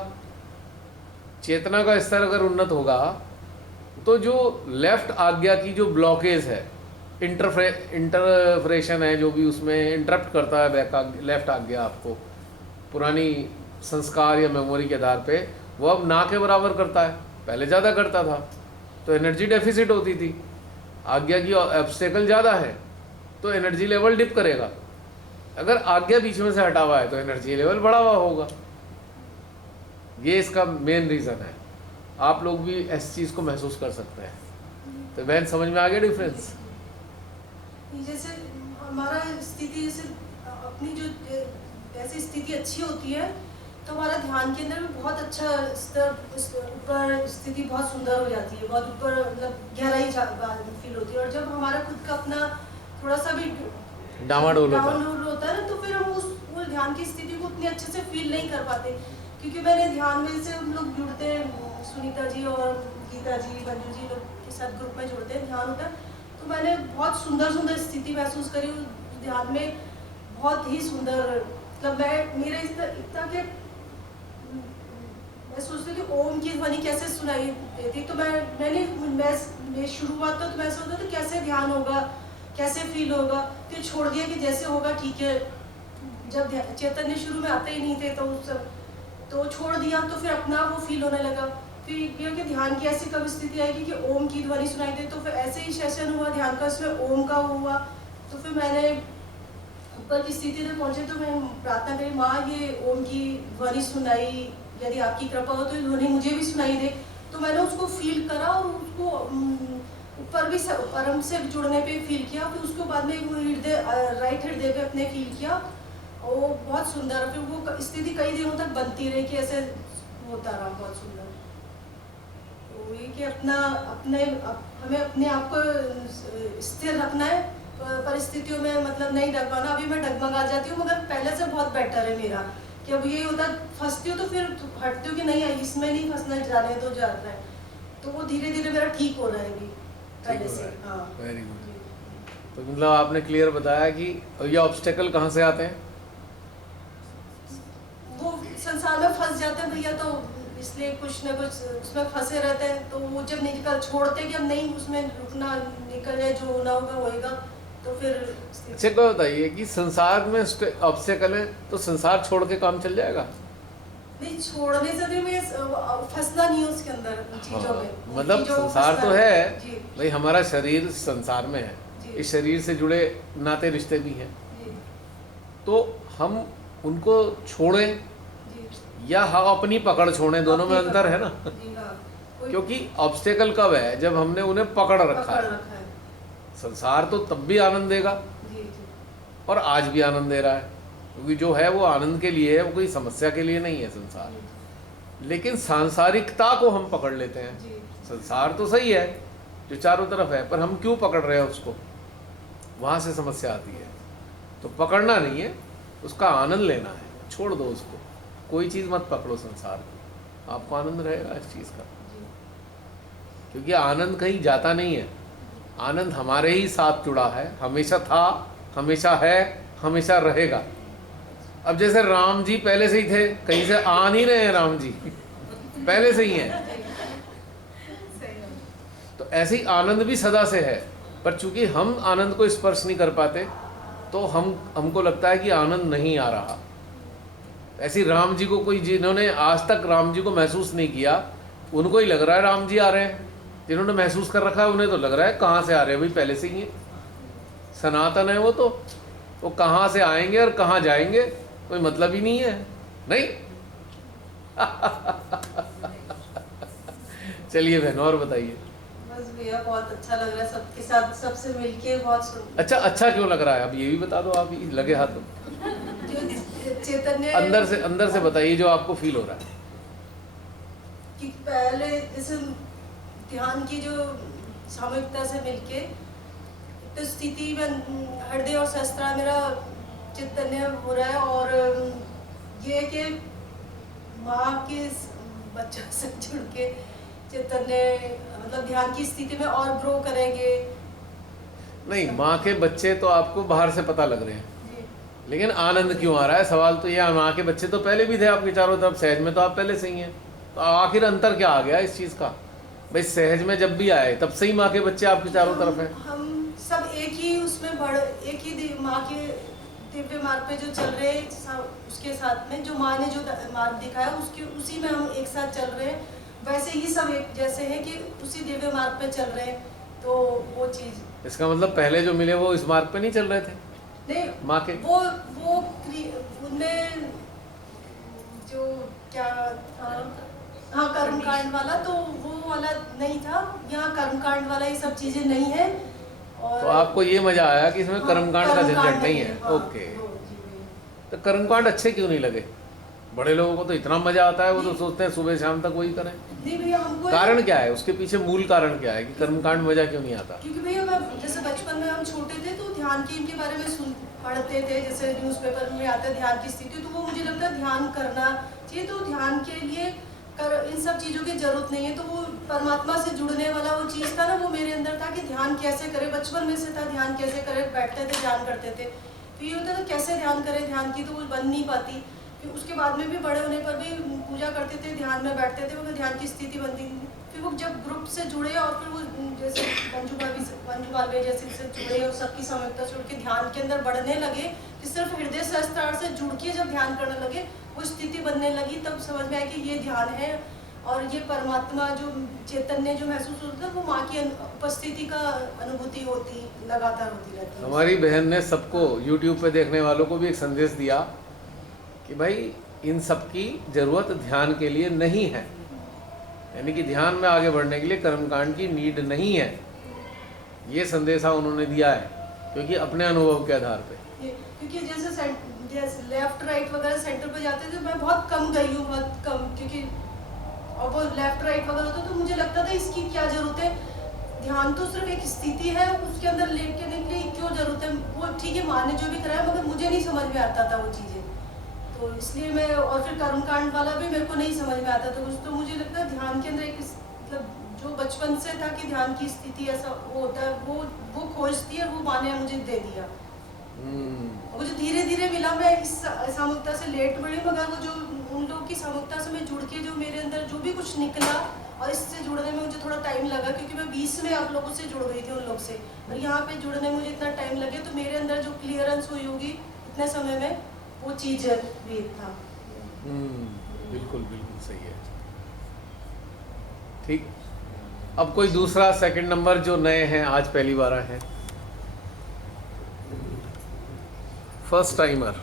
चेतना का स्तर अगर उन्नत होगा, तो जो लेफ्ट आज्ञा की जो ब्लॉकेज है, इंटरफ्रेशन है, जो भी उसमें इंटरप्ट करता है लेफ्ट आज्ञा आपको पुरानी संस्कार या मेमोरी के आधार पे, वो अब ना के बराबर करता है। पहले ज़्यादा करता था तो एनर्जी डेफिसिट होती थी। आज्ञा की ऑब्स्टेकल ज़्यादा है तो एनर्जी लेवल डिप करेगा। अगर आज्ञा बीच में से हटा हुआ है तो एनर्जी लेवल बढ़ा हुआ होगा। ये इसका मेन रीज़न है। आप लोग भी इस चीज़ को महसूस कर सकते हैं। तो बहन, समझ में आ गया डिफरेंस? जैसे हमारा स्थिति, जैसे अपनी जो ऐसी स्थिति अच्छी होती है तो हमारा ध्यान के अंदर भी बहुत अच्छा स्तर, ऊपर स्थिति बहुत सुंदर हो जाती है, बहुत ऊपर मतलब गहराई फील होती है। और जब हमारा खुद का अपना थोड़ा सा भी डामाडोल होता है ना, तो फिर हम वो ध्यान की स्थिति को उतनी अच्छे से फील नहीं कर पाते। क्योंकि मैंने ध्यान में से हम लोग जुड़ते हैं, सुनीता जी और गीता जी, मंजू जी लोग के साथ ग्रुप में जुड़ते हैं, ध्यान होता है, तो मैंने बहुत सुंदर सुंदर स्थिति महसूस करी उस ध्यान में। बहुत ही सुंदर, मतलब मेरे इतना कि मैं सोचती थी ओम की ध्वनि कैसे सुनाई देती। तो मैं शुरुआत तो मैं सोचती थी कैसे ध्यान होगा, कैसे फील होगा। फिर छोड़ दिया कि जैसे होगा ठीक है। जब चैतन्य शुरू में आते ही नहीं थे तो छोड़ दिया, तो फिर अपना वो फील होने लगा। फिर ये कि ध्यान की ऐसी कब स्थिति आएगी कि ओम की ध्वनि सुनाई दे। तो फिर ऐसे ही सेशन हुआ ध्यान का, उसमें ओम का हुआ। तो फिर मैंने ऊपर की स्थिति तक पहुंचे तो मैं प्रार्थना करी, माँ ये ओम की ध्वनि सुनाई, यदि आपकी कृपा हो तो ये ध्वनि मुझे भी सुनाई दे। तो मैंने उसको फील करा और उसको ऊपर भी परम से जुड़ने पे फील किया। फिर उसके बाद में वो राइट हृदय पे अपने फील किया और बहुत सुंदर। फिर वो स्थिति कई दिनों तक बनती रही कि ऐसे होता रहा, बहुत सुंदर। तो ये कि हमें अपने आप को स्थिर रखना है परिस्थितियों में, मतलब नहीं डगमगाना। अभी मैं डगमगा जाती हूँ, मगर पहले से बहुत बेटर है मेरा। कि अब ये होता फंसती हूँ तो फिर हटती हूँ कि नहीं इसमें नहीं फंसना, जाने तो जा रहा है। तो वो धीरे धीरे मेरा ठीक हो रहा है अभी पहले से। हाँ, वेरी गुड। तो मतलब आपने क्लियर बताया कि ये ऑब्स्टेकल कहाँ से आते हैं? वो संसार में फंस जाते हैं भैया, तो इसलिए कुछ ना कुछ उसमें फंसे रहते हैं। तो वो जब निकल छोड़ते कि अब नहीं उसमें रुकना, निकल जाए, जो होना होगा होएगा, तो फिर। अच्छा, को बताइए कि संसार में ऑब्स्टेकल है तो संसार छोड़ के काम चल जाएगा? नहीं, छोड़ने से भी मैं फंसना नहीं है उसके अंदर चीजों में। मतलब संसार तो है भाई, हमारा शरीर संसार में है, इस शरीर से जुड़े नाते रिश्ते भी हैं। तो हम उनको छोड़ें या हम अपनी पकड़ छोड़ें, दोनों में अंतर है ना। क्योंकि ऑब्स्टेकल कब है? जब हमने उन्हें पकड़ रखा है। संसार तो तब भी आनंद देगा और आज भी आनंद दे रहा है, क्योंकि जो है वो आनंद के लिए है, वो कोई समस्या के लिए नहीं है संसार। लेकिन सांसारिकता को हम पकड़ लेते हैं। संसार तो सही है जो चारों तरफ है, पर हम क्यों पकड़ रहे हैं उसको? वहाँ से समस्या आती है। तो पकड़ना नहीं है, उसका आनंद लेना है। छोड़ दो उसको, कोई चीज़ मत पकड़ो संसार की, आपको आनंद रहेगा इस चीज़ का। क्योंकि आनंद कहीं जाता नहीं है, आनंद हमारे ही साथ जुड़ा है, हमेशा था, हमेशा है, हमेशा रहेगा। अब जैसे राम जी पहले से ही थे, कहीं से आ नहीं रहे हैं, राम जी पहले से ही हैं। तो ऐसे ही आनंद भी सदा से है, पर चूंकि हम आनंद को स्पर्श नहीं कर पाते तो हमको लगता है कि आनंद नहीं आ रहा। ऐसी राम जी को कोई, जिन्होंने आज तक राम जी को महसूस नहीं किया, उनको ही लग रहा है राम जी आ रहे हैं। जिन्होंने महसूस कर रखा है उन्हें तो लग रहा है कहाँ से आ रहे हैं भाई, पहले से ही है, सनातन है वो कहाँ से आएंगे और कहाँ जाएंगे कोई मतलब ही नहीं है। नहीं चलिए बहन, और बताइए। बस भैया बहुत अच्छा लग रहा है सबके साथ, सबसे मिलके बहुत। अच्छा क्यों लग रहा है? अब ये भी बता दो, आप ही लगे हाथ जो चैतन्य अंदर से बताइए जो आपको फील हो रहा है। कि पहले जैसे ध्यान की जो सामूहिकता से मिलके तो स्थिति में हृदय और सहस्त्रार मेरा चैतन्य हो रहा है। और ये कि माँ के बच्चों से जुड़ के चैतन्य मतलब ध्यान की स्थिति में और ग्रो करेंगे। नहीं, माँ के बच्चे तो आपको बाहर से पता लग रहे हैं, जी। लेकिन आनंद क्यों आ रहा है? सवाल तो ये है, माँ के बच्चे तो पहले भी थे आपके चारों तरफ, सहज में तो आप पहले से ही हैं, तो आखिर अंतर क्या आ गया इस चीज़ का? भाई सहज में जब भी आए तब से ही माँ के बच्चे आपके चारों तरफ हैं। हम सब एक ही उसमें एक ही माँ के दिव्य मार्ग पे जो चल रहे हैं, उसके साथ में जो माँ ने जो मार्ग दिखाया उसके उसी में हम एक साथ चल रहे हैं। वैसे ही सब एक जैसे हैं कि उसी दिव्य मार्ग पे चल रहे हैं। तो वो चीज़, इसका मतलब पहले जो मिले वो इस मार्ग पे नहीं चल रहे थे नहीं माँ के? वो उनमें जो क्या था, हाँ कर्मकांड वाला, तो वो वाला नहीं था। यहाँ कर्मकांड वाला ये सब चीजें नहीं है। और तो आपको ये मजा आया कि इसमें हाँ, कर्मकांड का झंझट नहीं है। हाँ, ओके, वो जी, वही। तो कर्मकांड अच्छे क्यों नहीं लगे? बड़े लोगों को तो इतना मजा आता है, वो तो सोचते हैं सुबह शाम तक वही करें। नहीं भैया, हमको कारण क्या है उसके पीछे? मूल कारण क्या है कि कर्मकांड मजा क्यों नहीं आता? क्योंकि भैया मैं जैसे बचपन में हम छोटे थे तो ध्यान के इनके बारे में पढ़ते थे, जैसे न्यूज़पेपर में आता है ध्यान की स्थिति, तो वो मुझे लगता है ध्यान करना चाहिए। तो ध्यान के लिए इन सब चीज़ों की जरूरत नहीं है। तो वो परमात्मा से जुड़ने वाला वो चीज़ था ना, वो मेरे अंदर था कि ध्यान कैसे करें। बचपन में से था ध्यान कैसे करें, बैठते थे ध्यान करते थे, तो ये होता था कैसे ध्यान करें ध्यान की, तो वो बन नहीं पाती। फिर उसके बाद में भी बड़े होने पर भी पूजा करते थे, ध्यान में बैठते थे, मगर ध्यान की स्थिति बनती थी। फिर वो जब ग्रुप से जुड़े और फिर वो जैसे मंजू बालवे जैसे से जुड़े और सबकी समझता जुड़ के ध्यान के अंदर बढ़ने लगे, कि सिर्फ हृदय सहस्त्रार से जुड़ के जब ध्यान करने लगे, वो स्थिति बनने लगी, तब समझ में आया कि ये ध्यान है। और ये परमात्मा जो चैतन्य जो महसूस होता है, वो माँ की उपस्थिति का अनुभूति होती लगातार होती रहती है। हमारी बहन ने सबको YouTube पे देखने वालों को भी एक संदेश दिया कि भाई इन सब की जरूरत ध्यान के लिए नहीं है, यानी कि ध्यान में आगे बढ़ने के लिए कर्मकांड की नीड नहीं है। ये संदेशा उन्होंने दिया है, क्योंकि अपने अनुभव के आधार पे। क्योंकि जैसे लेफ्ट राइट वगैरह सेंटर पे जाते थे, मैं बहुत कम गई हूँ, बहुत कम, क्योंकि और वो लेफ्ट राइट वगैरह होता तो मुझे लगता था इसकी क्या जरूरत है, ध्यान तो सिर्फ एक स्थिति है, उसके अंदर लेके के लिए क्यों जरूरत है। वो ठीक है, माँ ने जो भी कराया, मगर मुझे नहीं समझ में आता था वो चीज़ें, तो इसलिए मैं, और फिर कर्मकांड वाला भी मेरे को नहीं समझ में आता था कुछ। तो मुझे लगता है ध्यान के अंदर एक मतलब जो बचपन से था कि ध्यान की स्थिति ऐसा वो होता है, वो खोजती है, वो माँ ने मुझे दे दिया। मुझे धीरे धीरे मिला, मैं इस सामूहिकता से लेट बढ़ी, मगर वो जो उन लोग की सामूहिकता से मैं जुड़ के जो मेरे अंदर जो भी कुछ निकला, और इससे जुड़ने में मुझे थोड़ा टाइम लगा, क्योंकि मैं 20 में आप लोगों से जुड़ गई थी उन लोग से, और यहाँ पे जुड़ने में मुझे इतना टाइम लगे, तो मेरे अंदर जो क्लियरेंस हुई होगी इतने समय में, वो चीज़ भी था। बिल्कुल बिल्कुल सही है। ठीक, अब कोई दूसरा सेकंड नंबर जो नए हैं, आज पहली बार आए हैं, फर्स्ट टाइमर।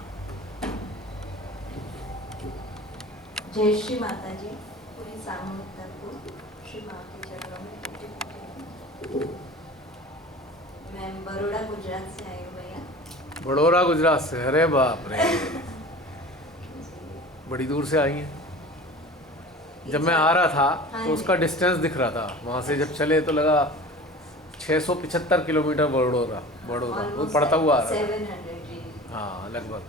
जय श्री माता जी, पूरी सामूहिकता को श्री माँ के चरणों में कोटि-कोटि। मैं बड़ौदा गुजरात से आई हूँ भैया। बड़ौदा गुजरात से? अरे बाप रे, बड़ी दूर से आई हैं। जब मैं आ रहा था तो उसका डिस्टेंस दिख रहा था, वहाँ से जब चले तो लगा 675 किलोमीटर बड़ौदा वो पड़ता हुआ आ रहा था। 700 जी। हाँ लगभग।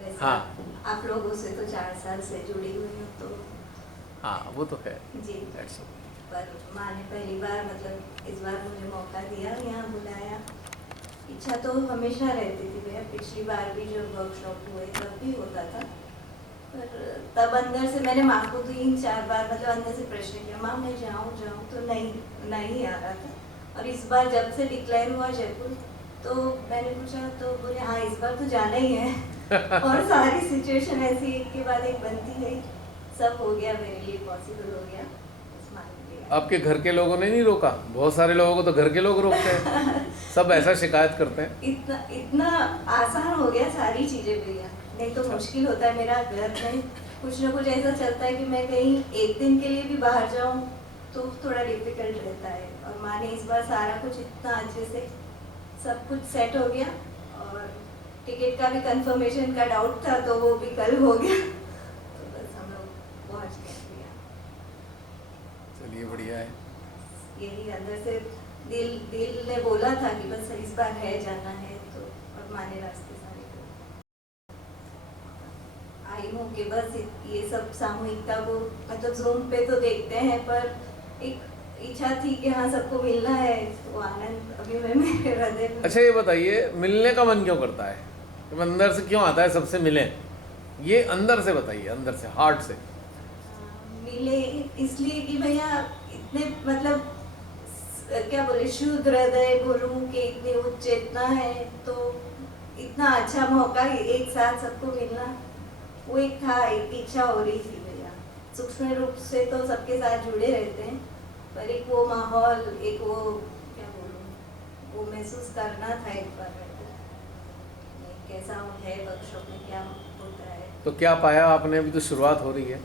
वैसे हाँ। आप लोगों से तो 4 साल से जुड़ी हुई हूँ, तो हाँ वो तो है जी। That's okay. पर माँ ने पहली बार मतलब इस बार मुझे मौका दिया, यहाँ बुलाया। इच्छा तो हमेशा रहती थी भैया, पिछली बार भी जब वर्कशॉप हुए तब भी होता था, पर तब अंदर से मैंने माँ को 3-4 बार मतलब अंदर से प्रश्न किया, माँ मैं जाऊँ, तो नहीं आ रहा था। और इस बार जब से डिक्लाइन हुआ जयपुर, तो मैंने पूछा तो बोले हाँ इस बार तो जाना ही है। और सारी सिचुएशन ऐसी एक के बाद एक बनती है, सब हो गया, मेरे लिए पॉसिबल हो गया। आपके घर के लोगों ने नहीं रोका? बहुत सारे लोगों को तो घर के लोग रोकते हैं, सब ऐसा शिकायत करते हैं। इतना आसान हो गया सारी चीजें भैया, नहीं तो मुश्किल होता है। मेरा घर में कुछ ना कुछ ऐसा चलता है कि मैं कहीं एक दिन के लिए भी बाहर जाऊं तो थोड़ा डिफिकल्ट रहता है। और माँ ने इस बार सारा कुछ इतना अच्छे से सब कुछ सेट हो गया, और टिकट का भी कंफर्मेशन का डाउट था तो वो भी कल हो गया, तो बस हम लोग पहुँच गए भैया। चलिए बढ़िया है। यही अंदर से दिल ने बोला था कि बस इस बार है जाना है, तो और माने रास्ते सारे को आई हूँ कि बस ये सब सामूहिकता को मतलब ज़ूम पे तो देखते हैं, पर एक इच्छा थी कि हाँ सबको मिलना है, वो आनंद अभी मैं मेरे हृदय में। अच्छा ये बताइए, मिलने का मन क्यों करता है? तो अंदर से क्यों आता है सबसे मिलें? ये अंदर से बताइए, अंदर से, हार्ट से। मिले इसलिए कि भैया इतने मतलब क्या बोले शुद्ध हृदय बोलूं कि इतनी उच्च चेतना है, तो इतना अच्छा मौका एक साथ सबको मिलना, वो एक था, एक इच्छा हो रही थी भैया। सूक्ष्म रूप से तो सबके साथ जुड़े रहते हैं, पर एक वो माहौल, एक वो क्या बोलूं, वो महसूस करना था एक बार कैसा है वर्कशॉप में, क्या होता है। तो क्या पाया आपने? अभी तो शुरुआत हो रही है।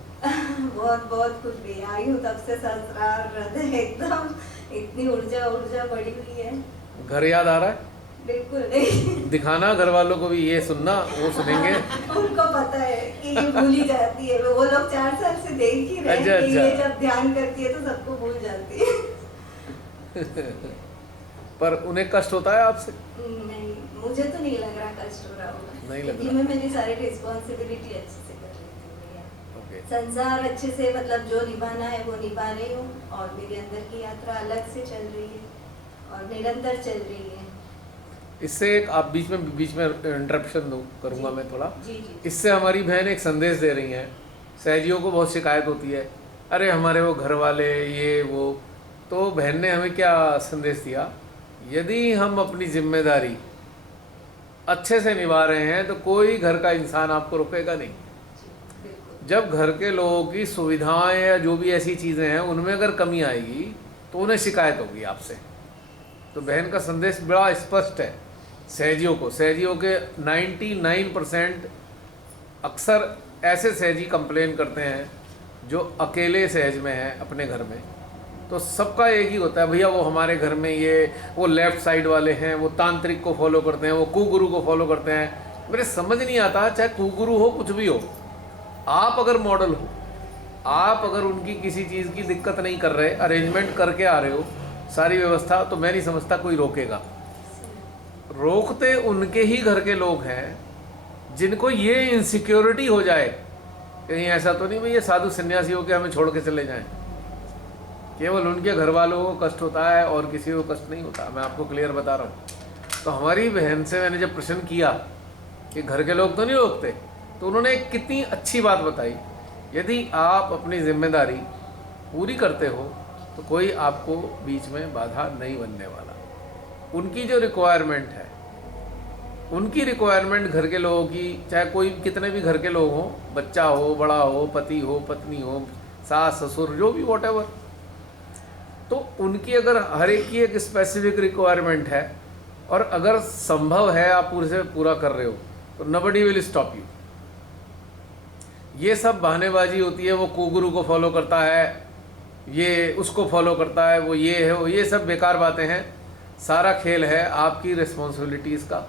बहुत बहुत खुश भी आई हूँ तब से, सहस्रार हृदय एकदम इतनी ऊर्जा बढ़ी हुई है। घर याद आ रहा है? बिल्कुल नहीं। दिखाना घर वालों को भी, ये सुनना, वो सुनेंगे। उनको पता है कि ये भूली जाती है, वो लोग 4 साल से देख ही रहे हैं कि ये जब ध्यान करती है तो सबको भूल जाती है। पर उन्हें कष्ट होता है आपसे? नहीं, मुझे तो नहीं लग रहा कष्ट हो रहा होगा। नहीं लग क्योंकि रहा। मैं मेरी सारी रिस्पॉन्सिबिलिटी अच्छे से कर लेती हूँ भैया। ओके। संसार अच्छे से मतलब जो निभाना है वो निभा रही हूँ, और मेरे अंदर की यात्रा अलग से चल रही है और निरंतर चल रही है। इससे एक आप बीच में इंटरप्शन करूँगा मैं थोड़ा। जी जी। इससे हमारी बहन एक संदेश दे रही हैं। सहजियों को बहुत शिकायत होती है, अरे हमारे वो घर वाले ये वो। तो बहन ने हमें क्या संदेश दिया? यदि हम अपनी जिम्मेदारी अच्छे से निभा रहे हैं तो कोई घर का इंसान आपको रोकेगा नहीं। बिल्कुल। जब घर के लोगों की सुविधाएं या जो भी ऐसी चीज़ें हैं उनमें अगर कमी आएगी तो उन्हें शिकायत होगी आपसे। तो बहन का संदेश बड़ा स्पष्ट है सहजियों को। सहजियों के 99% अक्सर ऐसे सहजी कंप्लेन करते हैं जो अकेले सहज में हैं अपने घर में। तो सबका एक ही होता है, भैया वो हमारे घर में ये वो लेफ़्ट साइड वाले हैं, वो तांत्रिक को फॉलो करते हैं, वो कुगुरु को फॉलो करते हैं। मेरे समझ नहीं आता, चाहे कुगुरु हो कुछ भी हो, आप अगर मॉडल हो, आप अगर उनकी किसी चीज़ की दिक्कत नहीं कर रहे, अरेंजमेंट करके आ रहे हो सारी व्यवस्था, तो मैं नहीं समझता कोई रोकेगा। रोकते उनके ही घर के लोग हैं जिनको ये इनसिक्योरिटी हो जाए, कहीं ऐसा तो नहीं भाई ये साधु सन्यासी हो के हमें छोड़ के चले जाएं। केवल उनके घर वालों को कष्ट होता है और किसी को कष्ट नहीं होता। मैं आपको क्लियर बता रहा हूँ। तो हमारी बहन से मैंने जब प्रश्न किया कि घर के लोग तो नहीं रोकते, तो उन्होंने एक कितनी अच्छी बात बताई, यदि आप अपनी जिम्मेदारी पूरी करते हो तो कोई आपको बीच में बाधा नहीं बनने वाला। उनकी जो रिक्वायरमेंट है, उनकी रिक्वायरमेंट घर के लोगों की, चाहे कोई कितने भी घर के लोग हों, बच्चा हो, बड़ा हो, पति हो, पत्नी हो, सास ससुर, जो भी वॉटेवर, तो उनकी अगर हर एक की एक स्पेसिफिक रिक्वायरमेंट है और अगर संभव है आप पूरे से पूरा कर रहे हो तो नबडी विल स्टॉप यू। ये सब बहानेबाजी होती है, वो कुगुरु को फॉलो करता है, ये उसको फॉलो करता है, वो ये है, वो ये सब बेकार बातें हैं। सारा खेल है आपकी रिस्पॉन्सिबिलिटीज़ का।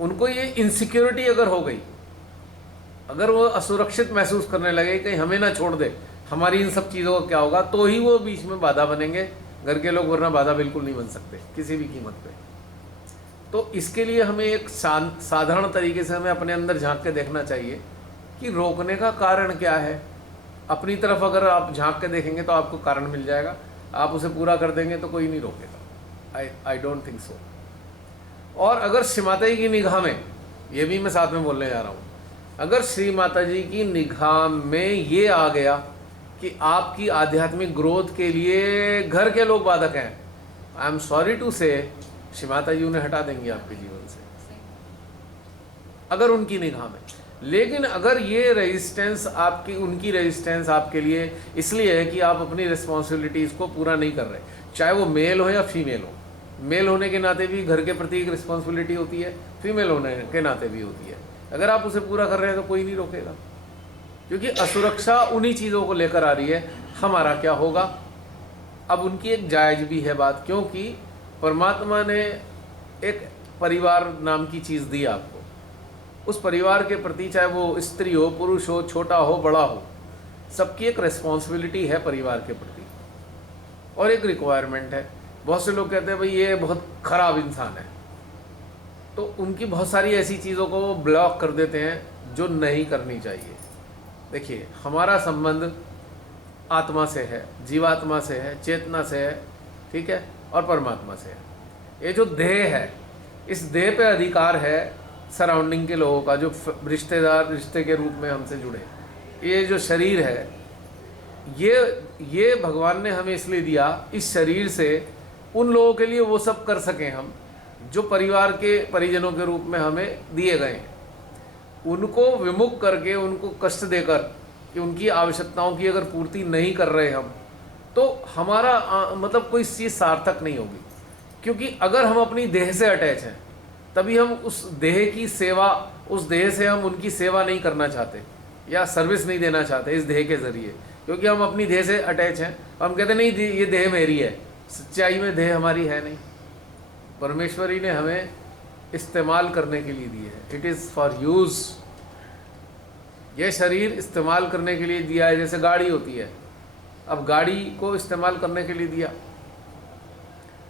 उनको ये इनसिक्योरिटी अगर हो गई, अगर वो असुरक्षित महसूस करने लगे कहीं हमें ना छोड़ दे, हमारी इन सब चीज़ों का क्या होगा, तो ही वो बीच में बाधा बनेंगे घर के लोग, वरना बाधा बिल्कुल नहीं बन सकते किसी भी कीमत पे। तो इसके लिए हमें एक साधारण तरीके से हमें अपने अंदर झांक के देखना चाहिए कि रोकने का कारण क्या है। अपनी तरफ अगर आप झांक के देखेंगे तो आपको कारण मिल जाएगा, आप उसे पूरा कर देंगे तो कोई नहीं रोकेगा। I don't think so. और अगर श्री माता जी की निगाह में, ये भी मैं साथ में बोलने जा रहा हूँ, अगर श्री माता जी की निगाह में ये आ गया कि आपकी आध्यात्मिक ग्रोथ के लिए घर के लोग बाधक हैं, आई एम सॉरी टू से, श्री माता जी उन्हें हटा देंगी आपके जीवन से, अगर उनकी निगाह में। लेकिन अगर ये रेजिस्टेंस आपकी, उनकी रेजिस्टेंस आपके लिए इसलिए है कि आप अपनी रिस्पॉन्सिबिलिटीज़ को पूरा नहीं कर रहे, चाहे वो मेल हो या फीमेल हो। मेल होने के नाते भी घर के प्रति एक रिस्पॉन्सिबिलिटी होती है, फीमेल होने के नाते भी होती है। अगर आप उसे पूरा कर रहे हैं तो कोई नहीं रोकेगा, क्योंकि असुरक्षा उन्हीं चीज़ों को लेकर आ रही है। हमारा क्या होगा? अब उनकी एक जायज़ भी है बात, क्योंकि परमात्मा ने एक परिवार नाम की चीज़ दी आपको। उस परिवार के प्रति, चाहे वो स्त्री हो, पुरुष हो, छोटा हो, बड़ा हो, सबकी एक रिस्पॉन्सिबिलिटी है परिवार के प्रति और एक रिक्वायरमेंट है। बहुत से लोग कहते हैं भाई ये बहुत ख़राब इंसान है, तो उनकी बहुत सारी ऐसी चीज़ों को वो ब्लॉक कर देते हैं जो नहीं करनी चाहिए। देखिए, हमारा संबंध आत्मा से है, जीवात्मा से है, चेतना से है, ठीक है, और परमात्मा से है। ये जो देह है, इस देह पे अधिकार है सराउंडिंग के लोगों का, जो रिश्तेदार रिश्ते के रूप में हमसे जुड़े। ये जो शरीर है, ये भगवान ने हमें इसलिए दिया, इस शरीर से उन लोगों के लिए वो सब कर सकें हम जो परिवार के परिजनों के रूप में हमें दिए गए हैं। उनको विमुख करके, उनको कष्ट देकर कि उनकी आवश्यकताओं की अगर पूर्ति नहीं कर रहे हम, तो हमारा मतलब कोई चीज़ सार्थक नहीं होगी। क्योंकि अगर हम अपनी देह से अटैच हैं, तभी हम उस देह की सेवा, उस देह से हम उनकी सेवा नहीं करना चाहते या सर्विस नहीं देना चाहते इस देह के ज़रिए, क्योंकि हम अपनी देह से अटैच हैं। हम कहते नहीं ये देह मेरी है, सच्चाई में देह हमारी है नहीं। परमेश्वरी ने हमें इस्तेमाल करने के लिए दी है, इट इज़ फॉर यूज़। यह शरीर इस्तेमाल करने के लिए दिया है, जैसे गाड़ी होती है, अब गाड़ी को इस्तेमाल करने के लिए दिया।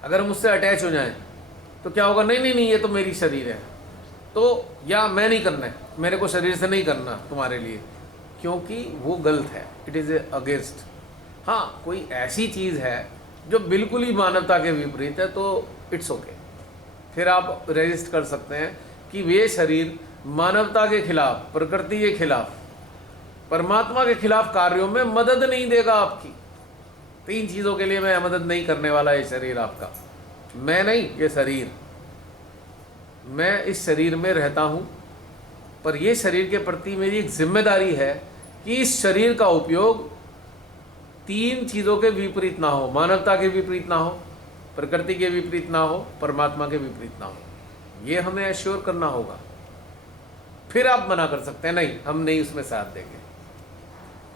अगर हम उससे अटैच हो जाएं तो क्या होगा, नहीं नहीं नहीं ये तो मेरी शरीर है, तो या मैं नहीं करना है, मेरे को शरीर से नहीं करना तुम्हारे लिए, क्योंकि वो गलत है, इट इज़ अगेंस्ट। हाँ, कोई ऐसी चीज़ है जो बिल्कुल ही मानवता के विपरीत है, तो इट्स ओके, फिर आप रजिस्ट कर सकते हैं कि वे शरीर मानवता के खिलाफ, प्रकृति के खिलाफ, परमात्मा के खिलाफ कार्यों में मदद नहीं देगा आपकी। 3 चीज़ों के लिए मैं मदद नहीं करने वाला ये शरीर आपका, मैं नहीं, ये शरीर। मैं इस शरीर में रहता हूँ, पर ये शरीर के प्रति मेरी एक जिम्मेदारी है कि इस शरीर का उपयोग 3 चीज़ों के विपरीत ना हो, मानवता के विपरीत ना हो, प्रकृति के विपरीत ना हो, परमात्मा के विपरीत ना हो। ये हमें एश्योर करना होगा। फिर आप मना कर सकते हैं, नहीं हम नहीं उसमें साथ देंगे।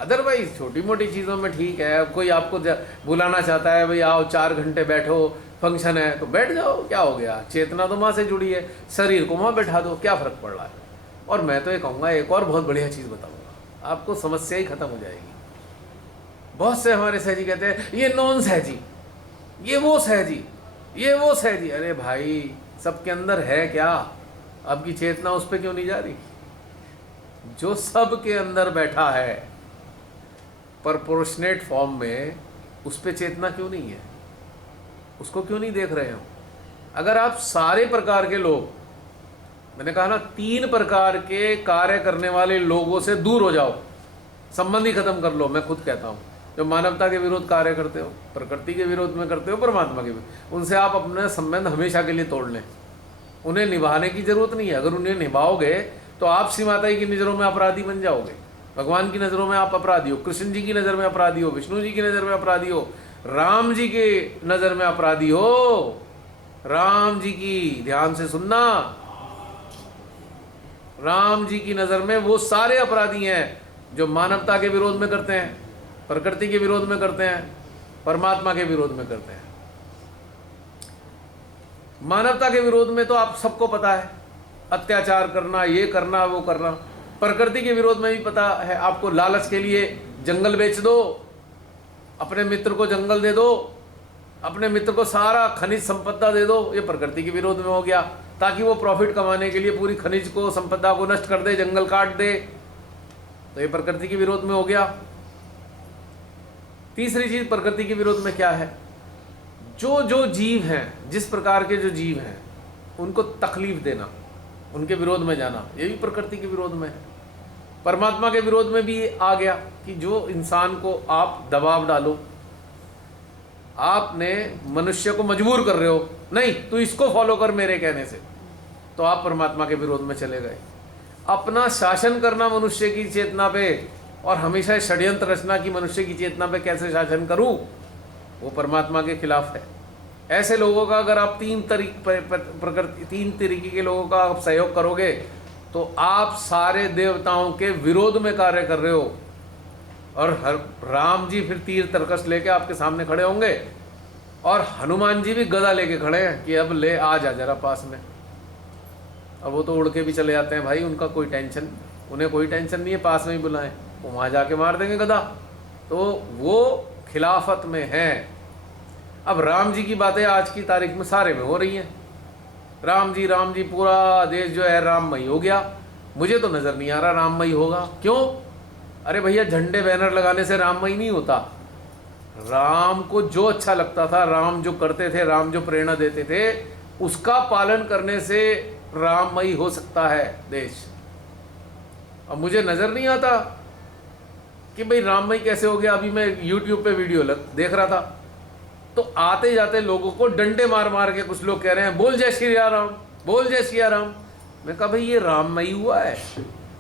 अदरवाइज छोटी मोटी चीज़ों में ठीक है, कोई आपको बुलाना चाहता है, भाई आओ 4 घंटे बैठो, फंक्शन है तो बैठ जाओ, क्या हो गया, चेतना तो माँ से जुड़ी है, शरीर को वहाँ बैठा दो, क्या फ़र्क पड़ रहा है। और मैं तो ये कहूँगा, एक और बहुत बढ़िया चीज़ बताऊँगा, आपको समस्या ही ख़त्म हो जाएगी। बहुत से हमारे सहजी कहते हैं ये नॉन सहजी, ये वो सहजी, ये वो सहजी। अरे भाई, सबके अंदर है क्या, आपकी चेतना उस पर क्यों नहीं जा रही? जो सबके अंदर बैठा है प्रपोर्शनेट फॉर्म में, उस पर चेतना क्यों नहीं है? उसको क्यों नहीं देख रहे हो? अगर आप सारे प्रकार के लोग, मैंने कहा ना 3 प्रकार के कार्य करने वाले लोगों से दूर हो जाओ, संबंध ही खत्म कर लो। मैं खुद कहता हूँ, जो मानवता के विरोध कार्य करते हो, प्रकृति के विरोध में करते हो, परमात्मा के विरोध, उनसे आप अपने संबंध हमेशा के लिए तोड़ लें। उन्हें निभाने की जरूरत नहीं है। अगर उन्हें निभाओगे तो आप श्री माता की नज़रों में अपराधी बन जाओगे, भगवान की नज़रों में आप अपराधी हो, कृष्ण जी की नज़र में अपराधी हो, विष्णु जी की नज़र में अपराधी हो, राम जी के नज़र में अपराधी हो। राम जी की, ध्यान से सुनना, राम जी की नज़र में वो सारे अपराधी हैं जो मानवता के विरोध में करते हैं, प्रकृति के विरोध में करते हैं, परमात्मा के विरोध में करते हैं। मानवता के विरोध में तो आप सबको पता है, अत्याचार करना, ये करना, वो करना। प्रकृति के विरोध में भी पता है आपको, लालच के लिए जंगल बेच दो, अपने मित्र को जंगल दे दो, अपने मित्र को सारा खनिज संपदा दे दो, ये प्रकृति के विरोध में हो गया, ताकि वो प्रॉफिट कमाने के लिए पूरी खनिज को, संपदा को नष्ट कर दे, जंगल काट दे, तो ये प्रकृति के विरोध में हो गया। तीसरी चीज प्रकृति के विरोध में क्या है, जो जो जीव हैं, जिस प्रकार के जो जीव हैं, उनको तकलीफ देना, उनके विरोध में जाना, ये भी प्रकृति के विरोध में है। परमात्मा के विरोध में भी आ गया कि जो इंसान को आप दबाव डालो, आपने मनुष्य को मजबूर कर रहे हो, नहीं तू इसको फॉलो कर मेरे कहने से, तो आप परमात्मा के विरोध में चले गए। अपना शासन करना मनुष्य की चेतना पे, और हमेशा षड्यंत्र रचना की मनुष्य की चेतना पे कैसे शासन करूं, वो परमात्मा के खिलाफ है। ऐसे लोगों का अगर आप 3 तरीके के लोगों का आप सहयोग करोगे, तो आप सारे देवताओं के विरोध में कार्य कर रहे हो। और राम जी फिर तीर तरकश लेके आपके सामने खड़े होंगे, और हनुमान जी भी गदा लेके खड़े हैं कि अब ले आ जा जरा पास में। अब वो तो उड़ के भी चले जाते हैं भाई, उनका कोई टेंशन, उन्हें कोई टेंशन नहीं है, पास में ही बुलाएं, वो वहाँ जाके मार देंगे गदा। तो वो खिलाफत में हैं। अब राम जी की बातें आज की तारीख में सारे में हो रही हैं, राम जी पूरा देश जो है राममय हो गया। मुझे तो नज़र नहीं आ रहा राममय होगा। क्यों? अरे भैया, झंडे बैनर लगाने से राममय नहीं होता। राम को जो अच्छा लगता था, राम जो करते थे, राम जो प्रेरणा देते थे, उसका पालन करने से राममय हो सकता है देश। अब मुझे नज़र नहीं आता कि भाई राममय कैसे हो गया। अभी मैं YouTube पे वीडियो देख रहा था, तो आते जाते लोगों को डंडे मार मार के कुछ लोग कह रहे हैं बोल जय श्री राम, बोल जय श्री राम। मैं कहा भाई ये राममय हुआ है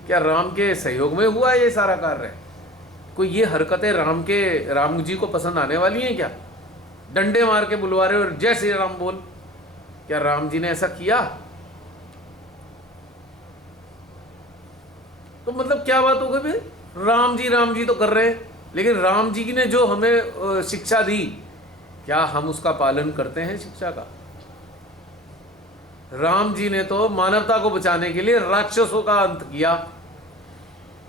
क्या? राम के सहयोग में हुआ है ये सारा कार्य? कोई ये हरकतें राम जी को पसंद आने वाली हैं क्या? डंडे मार के बुलवा रहे हो जय श्री राम बोल। क्या राम जी ने ऐसा किया? तो मतलब क्या बात हो गई भाई? राम जी तो कर रहे हैं, लेकिन राम जी ने जो हमें शिक्षा दी, क्या हम उसका पालन करते हैं शिक्षा का? राम जी ने तो मानवता को बचाने के लिए राक्षसों का अंत किया।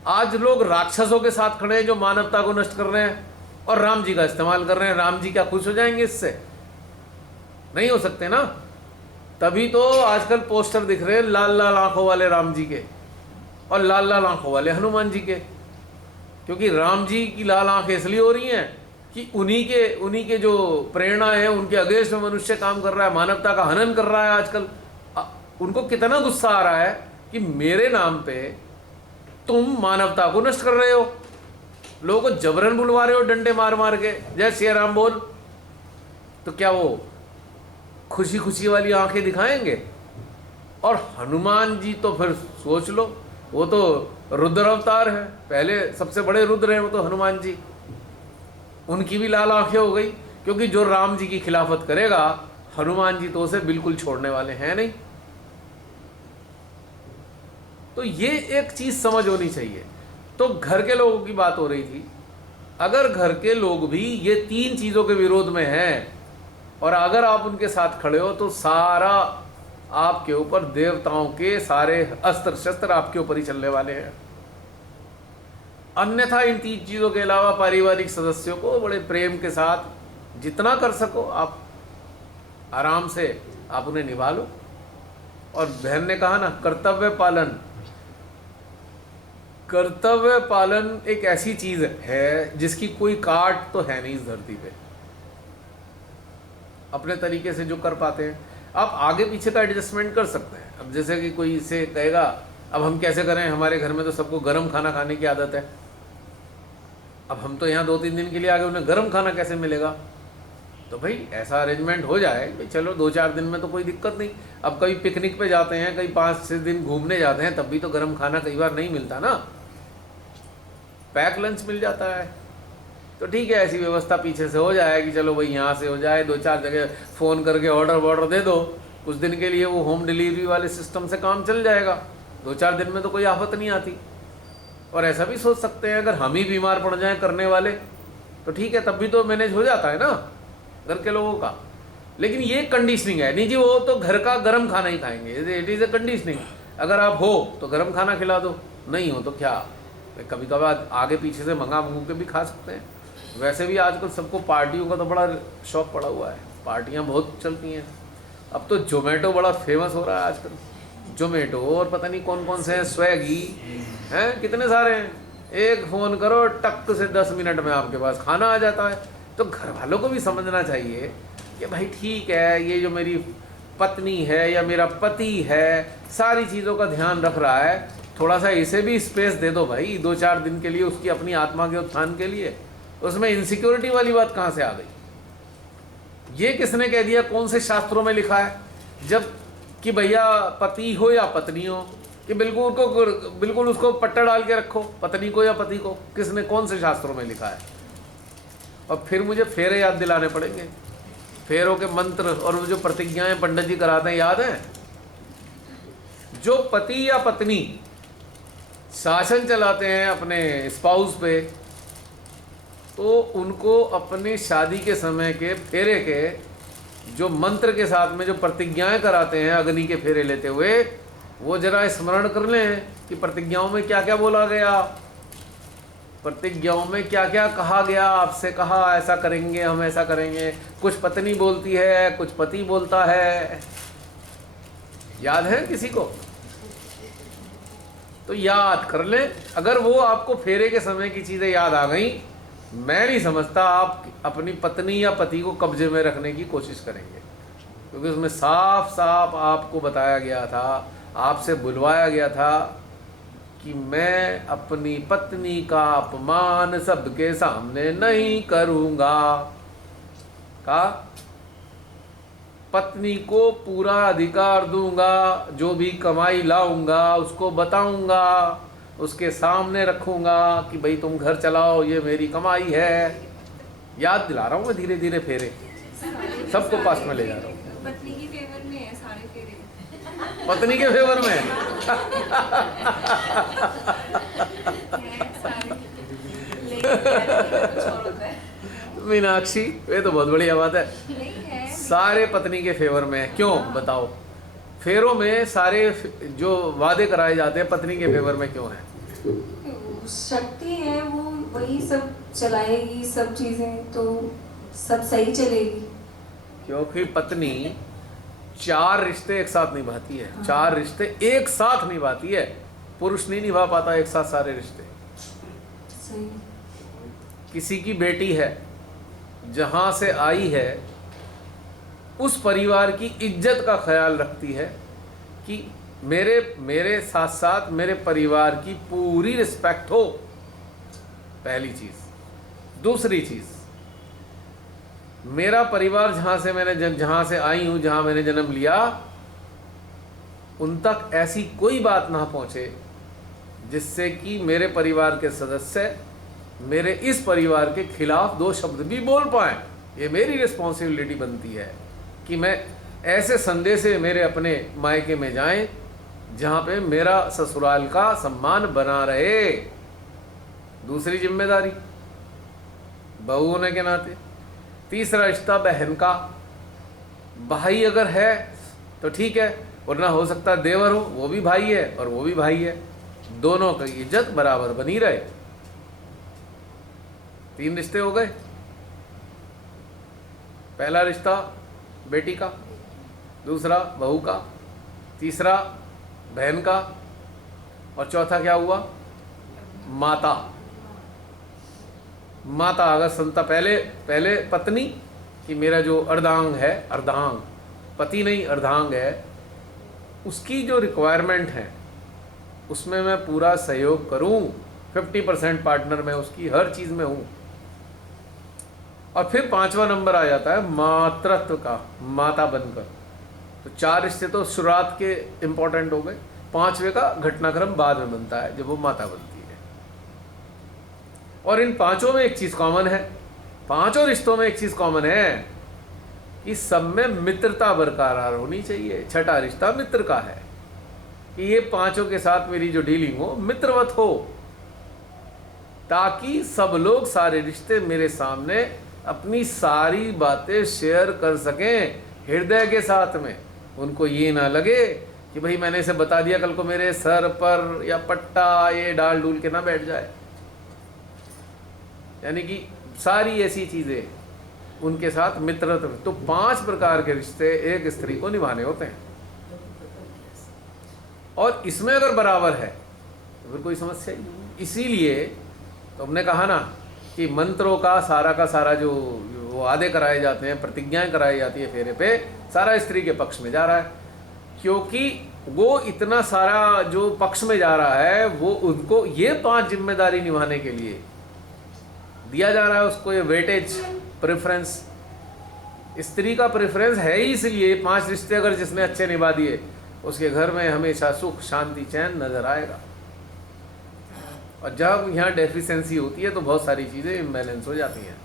आज लोग राक्षसों के साथ खड़े हैं जो मानवता को नष्ट कर रहे हैं, और राम जी का इस्तेमाल कर रहे हैं। राम जी क्या खुश हो जाएंगे इससे? नहीं हो सकते ना। तभी तो आजकल पोस्टर दिख रहे हैं लाल लाल आंखों वाले राम जी के और लाल लाल आंखों वाले हनुमान जी के। क्योंकि राम जी की लाल आंखें इसलिए हो रही हैं कि उन्हीं के जो प्रेरणा है, उनके अगेंस्ट में मनुष्य काम कर रहा है, मानवता का हनन कर रहा है। आजकल उनको कितना गुस्सा आ रहा है कि मेरे नाम पे तुम मानवता को नष्ट कर रहे हो, लोगों को जबरन बुलवा रहे हो डंडे मार मार के जय श्री राम बोल। तो क्या वो खुशी खुशी वाली आंखें दिखाएंगे? और हनुमान जी तो फिर सोच लो, वो तो रुद्र अवतार है, पहले सबसे बड़े रुद्र हैं वो तो हनुमान जी। उनकी भी लाल आंखें हो गई, क्योंकि जो राम जी की खिलाफत करेगा, हनुमान जी तो उसे बिल्कुल छोड़ने वाले हैं नहीं। तो ये एक चीज समझ होनी चाहिए। तो घर के लोगों की बात हो रही थी। अगर घर के लोग भी ये तीन चीजों के विरोध में हैं, और अगर आप उनके साथ खड़े हो, तो सारा आपके ऊपर देवताओं के सारे अस्त्र शस्त्र आपके ऊपर ही चलने वाले हैं। अन्यथा इन तीन चीजों के अलावा पारिवारिक सदस्यों को बड़े प्रेम के साथ जितना कर सको आप आराम से आप उन्हें निभा लो। और बहन ने कहा ना, कर्तव्य पालन एक ऐसी चीज है जिसकी कोई काट तो है नहीं इस धरती पे। अपने तरीके से जो कर पाते हैं, आप आगे पीछे का एडजस्टमेंट कर सकते हैं। अब जैसे कि कोई इसे कहेगा अब हम कैसे करें, हमारे घर में तो सबको गर्म खाना खाने की आदत है। अब हम तो यहाँ 2-3 दिन के लिए आ गए, उन्हें गर्म खाना कैसे मिलेगा? तो भाई ऐसा अरेंजमेंट हो जाए भाई, चलो 2-4 दिन में तो कोई दिक्कत नहीं। अब कभी पिकनिक पे जाते हैं, कहीं 5-6 दिन घूमने जाते हैं, तब भी तो गर्म खाना कई बार नहीं मिलता ना, पैक लंच मिल जाता है। तो ठीक है, ऐसी व्यवस्था पीछे से हो जाए कि चलो भाई यहाँ से हो जाए, 2-4 जगह फ़ोन करके ऑर्डर दे दो, कुछ दिन के लिए वो होम डिलीवरी वाले सिस्टम से काम चल जाएगा। 2-4 दिन में तो कोई आफत नहीं आती। और ऐसा भी सोच सकते हैं, अगर हम ही बीमार पड़ जाएं करने वाले, तो ठीक है, तब भी तो मैनेज हो जाता है ना घर के लोगों का। लेकिन ये कंडीशनिंग है, नहीं जी वो तो घर का गर्म खाना ही खाएंगे, इट इज़ ए कंडीशनिंग। अगर आप हो तो गर्म खाना खिला दो, नहीं हो तो क्या, कभी कभार आगे पीछे से मंगा के भी खा सकते हैं। वैसे भी आजकल सबको पार्टियों का तो बड़ा शौक पड़ा हुआ है, पार्टियां बहुत चलती हैं। अब तो जोमेटो बड़ा फेमस हो रहा है आजकल, जोमेटो और पता नहीं कौन कौन से हैं, स्वेगी हैं, कितने सारे हैं। एक फ़ोन करो टक से 10 मिनट में आपके पास खाना आ जाता है। तो घर वालों को भी समझना चाहिए कि भाई ठीक है, ये जो मेरी पत्नी है या मेरा पति है, सारी चीज़ों का ध्यान रख रहा है, थोड़ा सा इसे भी स्पेस दे दो भाई 2-4 दिन के लिए, उसकी अपनी आत्मा के उत्थान के लिए। उसमें इनसिक्योरिटी वाली बात कहाँ से आ गई? ये किसने कह दिया? कौन से शास्त्रों में लिखा है जब कि भैया पति हो या पत्नी हो कि बिल्कुल उसको पट्टा डाल के रखो, पत्नी को या पति को? किसने, कौन से शास्त्रों में लिखा है? और फिर मुझे फेरे याद दिलाने पड़ेंगे, फेरों के मंत्र और वो जो प्रतिज्ञाएं पंडित जी कराते हैं, याद है? जो पति या पत्नी शासन चलाते हैं अपने स्पाउस पे, तो उनको अपने शादी के समय के फेरे के जो मंत्र के साथ में जो प्रतिज्ञाएं कराते हैं अग्नि के फेरे लेते हुए, वो जरा स्मरण कर लें कि प्रतिज्ञाओं में क्या क्या बोला गया, प्रतिज्ञाओं में क्या क्या कहा गया। आपसे कहा ऐसा करेंगे, हम ऐसा करेंगे। कुछ पत्नी बोलती है, कुछ पति बोलता है। याद है किसी को? तो याद कर लें। अगर वो आपको फेरे के समय की चीज़ें याद आ गई, मैं नहीं समझता आप अपनी पत्नी या पति को कब्जे में रखने की कोशिश करेंगे, क्योंकि उसमें साफ साफ आपको बताया गया था, आपसे बुलवाया गया था कि मैं अपनी पत्नी का अपमान सबके सामने नहीं करूँगा। का पत्नी को पूरा अधिकार दूंगा, जो भी कमाई लाऊंगा उसको बताऊंगा, उसके सामने रखूंगा कि भाई तुम घर चलाओ, ये मेरी कमाई है। याद दिला रहा हूँ मैं धीरे धीरे फेरे, सबको पास में ले जा रहा हूँ। पत्नी की फेवर में है सारे फेरे, पत्नी के फेवर में मीनाक्षी, ये तो बहुत बढ़िया बात है। सारे पत्नी के फेवर में है, क्यों बताओ? फेरों में सारे जो वादे कराए जाते हैं पत्नी के फेवर में क्यों है? शक्ति है, वो वही सब चलाएगी, सब चीजें तो सब सही चलेगी। क्योंकि पत्नी 4 रिश्ते एक साथ निभाती है। 4 रिश्ते एक साथ निभाती है। पुरुष नहीं निभा पाता एक साथ सारे रिश्ते। सही। किसी की बेटी है, जहाँ से आई है उस परिवार की इज्जत का ख्याल रखती है कि मेरे साथ साथ मेरे परिवार की पूरी रिस्पेक्ट हो, पहली चीज़। दूसरी चीज़, मेरा परिवार जहाँ से आई हूँ, जहाँ मैंने जन्म लिया, उन तक ऐसी कोई बात ना पहुँचे जिससे कि मेरे परिवार के सदस्य मेरे इस परिवार के खिलाफ 2 शब्द भी बोल पाएँ। ये मेरी रिस्पॉन्सिबिलिटी बनती है कि मैं ऐसे संदेश मेरे अपने मायके में जाएं जहाँ पे मेरा ससुराल का सम्मान बना रहे। दूसरी जिम्मेदारी बहू होने के नाते। तीसरा रिश्ता बहन का। भाई अगर है तो ठीक है, वरना हो सकता है देवर हो, वो भी भाई है और वो भी भाई है, दोनों की इज्जत बराबर बनी रहे। 3 रिश्ते हो गए। पहला रिश्ता बेटी का, दूसरा बहू का, तीसरा बहन का, और चौथा क्या हुआ? माता। माता अगर संता पहले पत्नी कि मेरा जो अर्धांग है, अर्धांग पति नहीं अर्धांग है, उसकी जो रिक्वायरमेंट है उसमें मैं पूरा सहयोग करूं। 50% पार्टनर मैं उसकी हर चीज़ में हूं। और फिर 5वां नंबर आ जाता है मातृत्व का, माता बनकर। तो 4 रिश्ते तो शुरुआत के इम्पोर्टेंट हो गए। 5वें का घटनाक्रम बाद में बनता है, जब वो माता बनती है। और इन 5 में एक चीज़ कॉमन है, 5 रिश्तों में एक चीज़ कॉमन है कि सब में मित्रता बरकरार होनी चाहिए। 6ठा रिश्ता मित्र का है कि ये 5 के साथ मेरी जो डीलिंग हो मित्रवत हो, ताकि सब लोग, सारे रिश्ते मेरे सामने अपनी सारी बातें शेयर कर सकें हृदय के साथ में। उनको ये ना लगे कि भाई मैंने इसे बता दिया, कल को मेरे सर पर या पट्टा ये डाल डूल के ना बैठ जाए। यानी कि सारी ऐसी चीज़ें उनके साथ मित्रत्व। तो 5 प्रकार के रिश्ते एक स्त्री को निभाने होते हैं, और इसमें अगर बराबर है तो फिर कोई समस्या ही नहीं। इसीलिए तो हमने कहा ना कि मंत्रों का सारा जो वादे कराए जाते हैं, प्रतिज्ञाएं कराई जाती है फेरे पे, सारा स्त्री के पक्ष में जा रहा है। क्योंकि वो इतना सारा जो पक्ष में जा रहा है, वो उनको ये 5 जिम्मेदारी निभाने के लिए दिया जा रहा है। उसको ये वेटेज, प्रेफरेंस, स्त्री का प्रेफरेंस है ही। इसलिए 5 रिश्ते अगर जिसने अच्छे निभा दिए, उसके घर में हमेशा सुख शांति चैन नजर आएगा। और जब यहाँ डेफिशिएंसी होती है तो बहुत सारी चीज़ें इम्बैलेंस हो जाती हैं।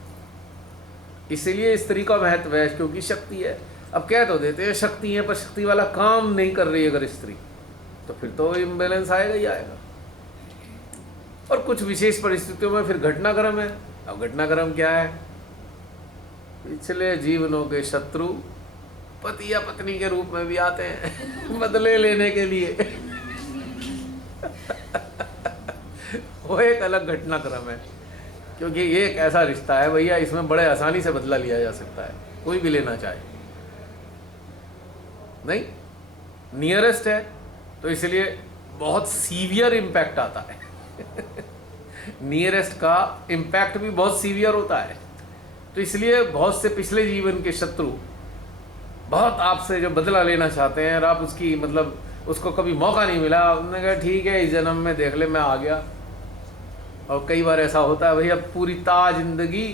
इसीलिए स्त्री का महत्व है, क्योंकि शक्ति है। अब कह तो देते हैं शक्ति है, पर शक्ति वाला काम नहीं कर रही अगर स्त्री, तो फिर तो इम्बैलेंस आएगा ही आएगा। और कुछ विशेष परिस्थितियों में फिर घटनाक्रम है। अब घटनाक्रम क्या है? पिछले जीवनों के शत्रु पति या पत्नी के रूप में भी आते हैं बदले लेने के लिए वो एक अलग घटनाक्रम है, क्योंकि ये एक ऐसा रिश्ता है भैया, इसमें बड़े आसानी से बदला लिया जा सकता है, कोई भी लेना चाहे। नहीं, नियरेस्ट है, तो इसलिए बहुत सीवियर इम्पैक्ट आता है। नियरेस्ट का इम्पैक्ट भी बहुत सीवियर होता है। तो इसलिए बहुत से पिछले जीवन के शत्रु बहुत आपसे जो बदला लेना चाहते हैं और आप उसकी मतलब उसको कभी मौका नहीं मिला, उन्होंने कहा ठीक है इस जन्म में देख ले, मैं आ गया। और कई बार ऐसा होता है भैया, पूरी जिंदगी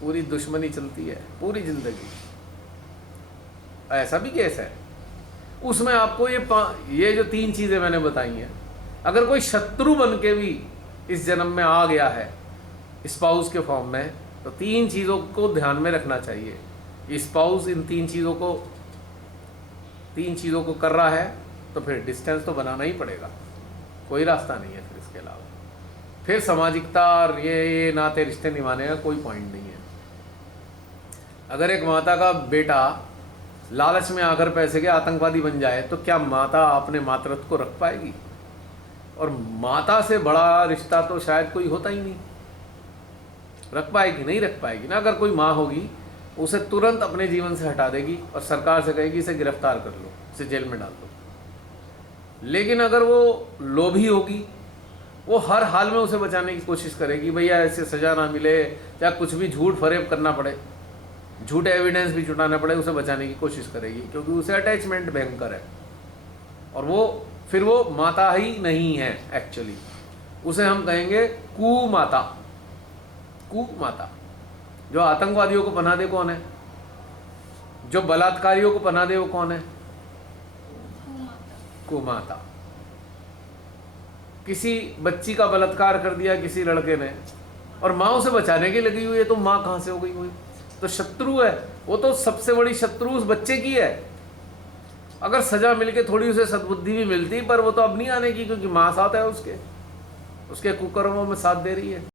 पूरी दुश्मनी चलती है, पूरी जिंदगी। ऐसा भी केस है। उसमें आपको ये जो 3 चीज़ें मैंने बताई हैं, अगर कोई शत्रु बन के भी इस जन्म में आ गया है स्पाउस के फॉर्म में, तो 3 चीज़ों को ध्यान में रखना चाहिए। स्पाउस इन 3 चीज़ों को कर रहा है तो फिर डिस्टेंस तो बनाना ही पड़ेगा, कोई रास्ता नहीं है फिर इसके अलावा। फिर सामाजिकता और ये नाते रिश्ते निभाने का कोई पॉइंट नहीं है। अगर एक माता का बेटा लालच में आकर पैसे के आतंकवादी बन जाए तो क्या माता अपने मातृत्व को रख पाएगी? और माता से बड़ा रिश्ता तो शायद कोई होता ही नहीं। रख पाएगी? नहीं रख पाएगी ना। अगर कोई माँ होगी उसे तुरंत अपने जीवन से हटा देगी और सरकार से कहेगी इसे गिरफ्तार कर लो, इसे जेल में डाल दो। लेकिन अगर वो लोभी होगी, वो हर हाल में उसे बचाने की कोशिश करेगी, भैया ऐसे सज़ा ना मिले, चाहे कुछ भी झूठ फरेब करना पड़े, झूठे एविडेंस भी जुटाना पड़े, उसे बचाने की कोशिश करेगी, क्योंकि उसे अटैचमेंट भयंकर है। और वो फिर वो माता ही नहीं है एक्चुअली, उसे हम कहेंगे कुमाता। कुमाता। जो आतंकवादियों को पनाह दे कौन है? जो बलात्कारियों को पनाह दे वो कौन है? कुमाता। किसी बच्ची का बलात्कार कर दिया किसी लड़के ने और माँ उसे बचाने की लगी हुई है, तो माँ कहाँ से हो गई? हुई तो शत्रु है वो। तो सबसे बड़ी शत्रु उस बच्चे की है। अगर सजा मिलके थोड़ी उसे सद्बुद्धि भी मिलती, पर वो तो अब नहीं आने की, क्योंकि माँ साथ है उसके कुकर्मों में साथ दे रही है।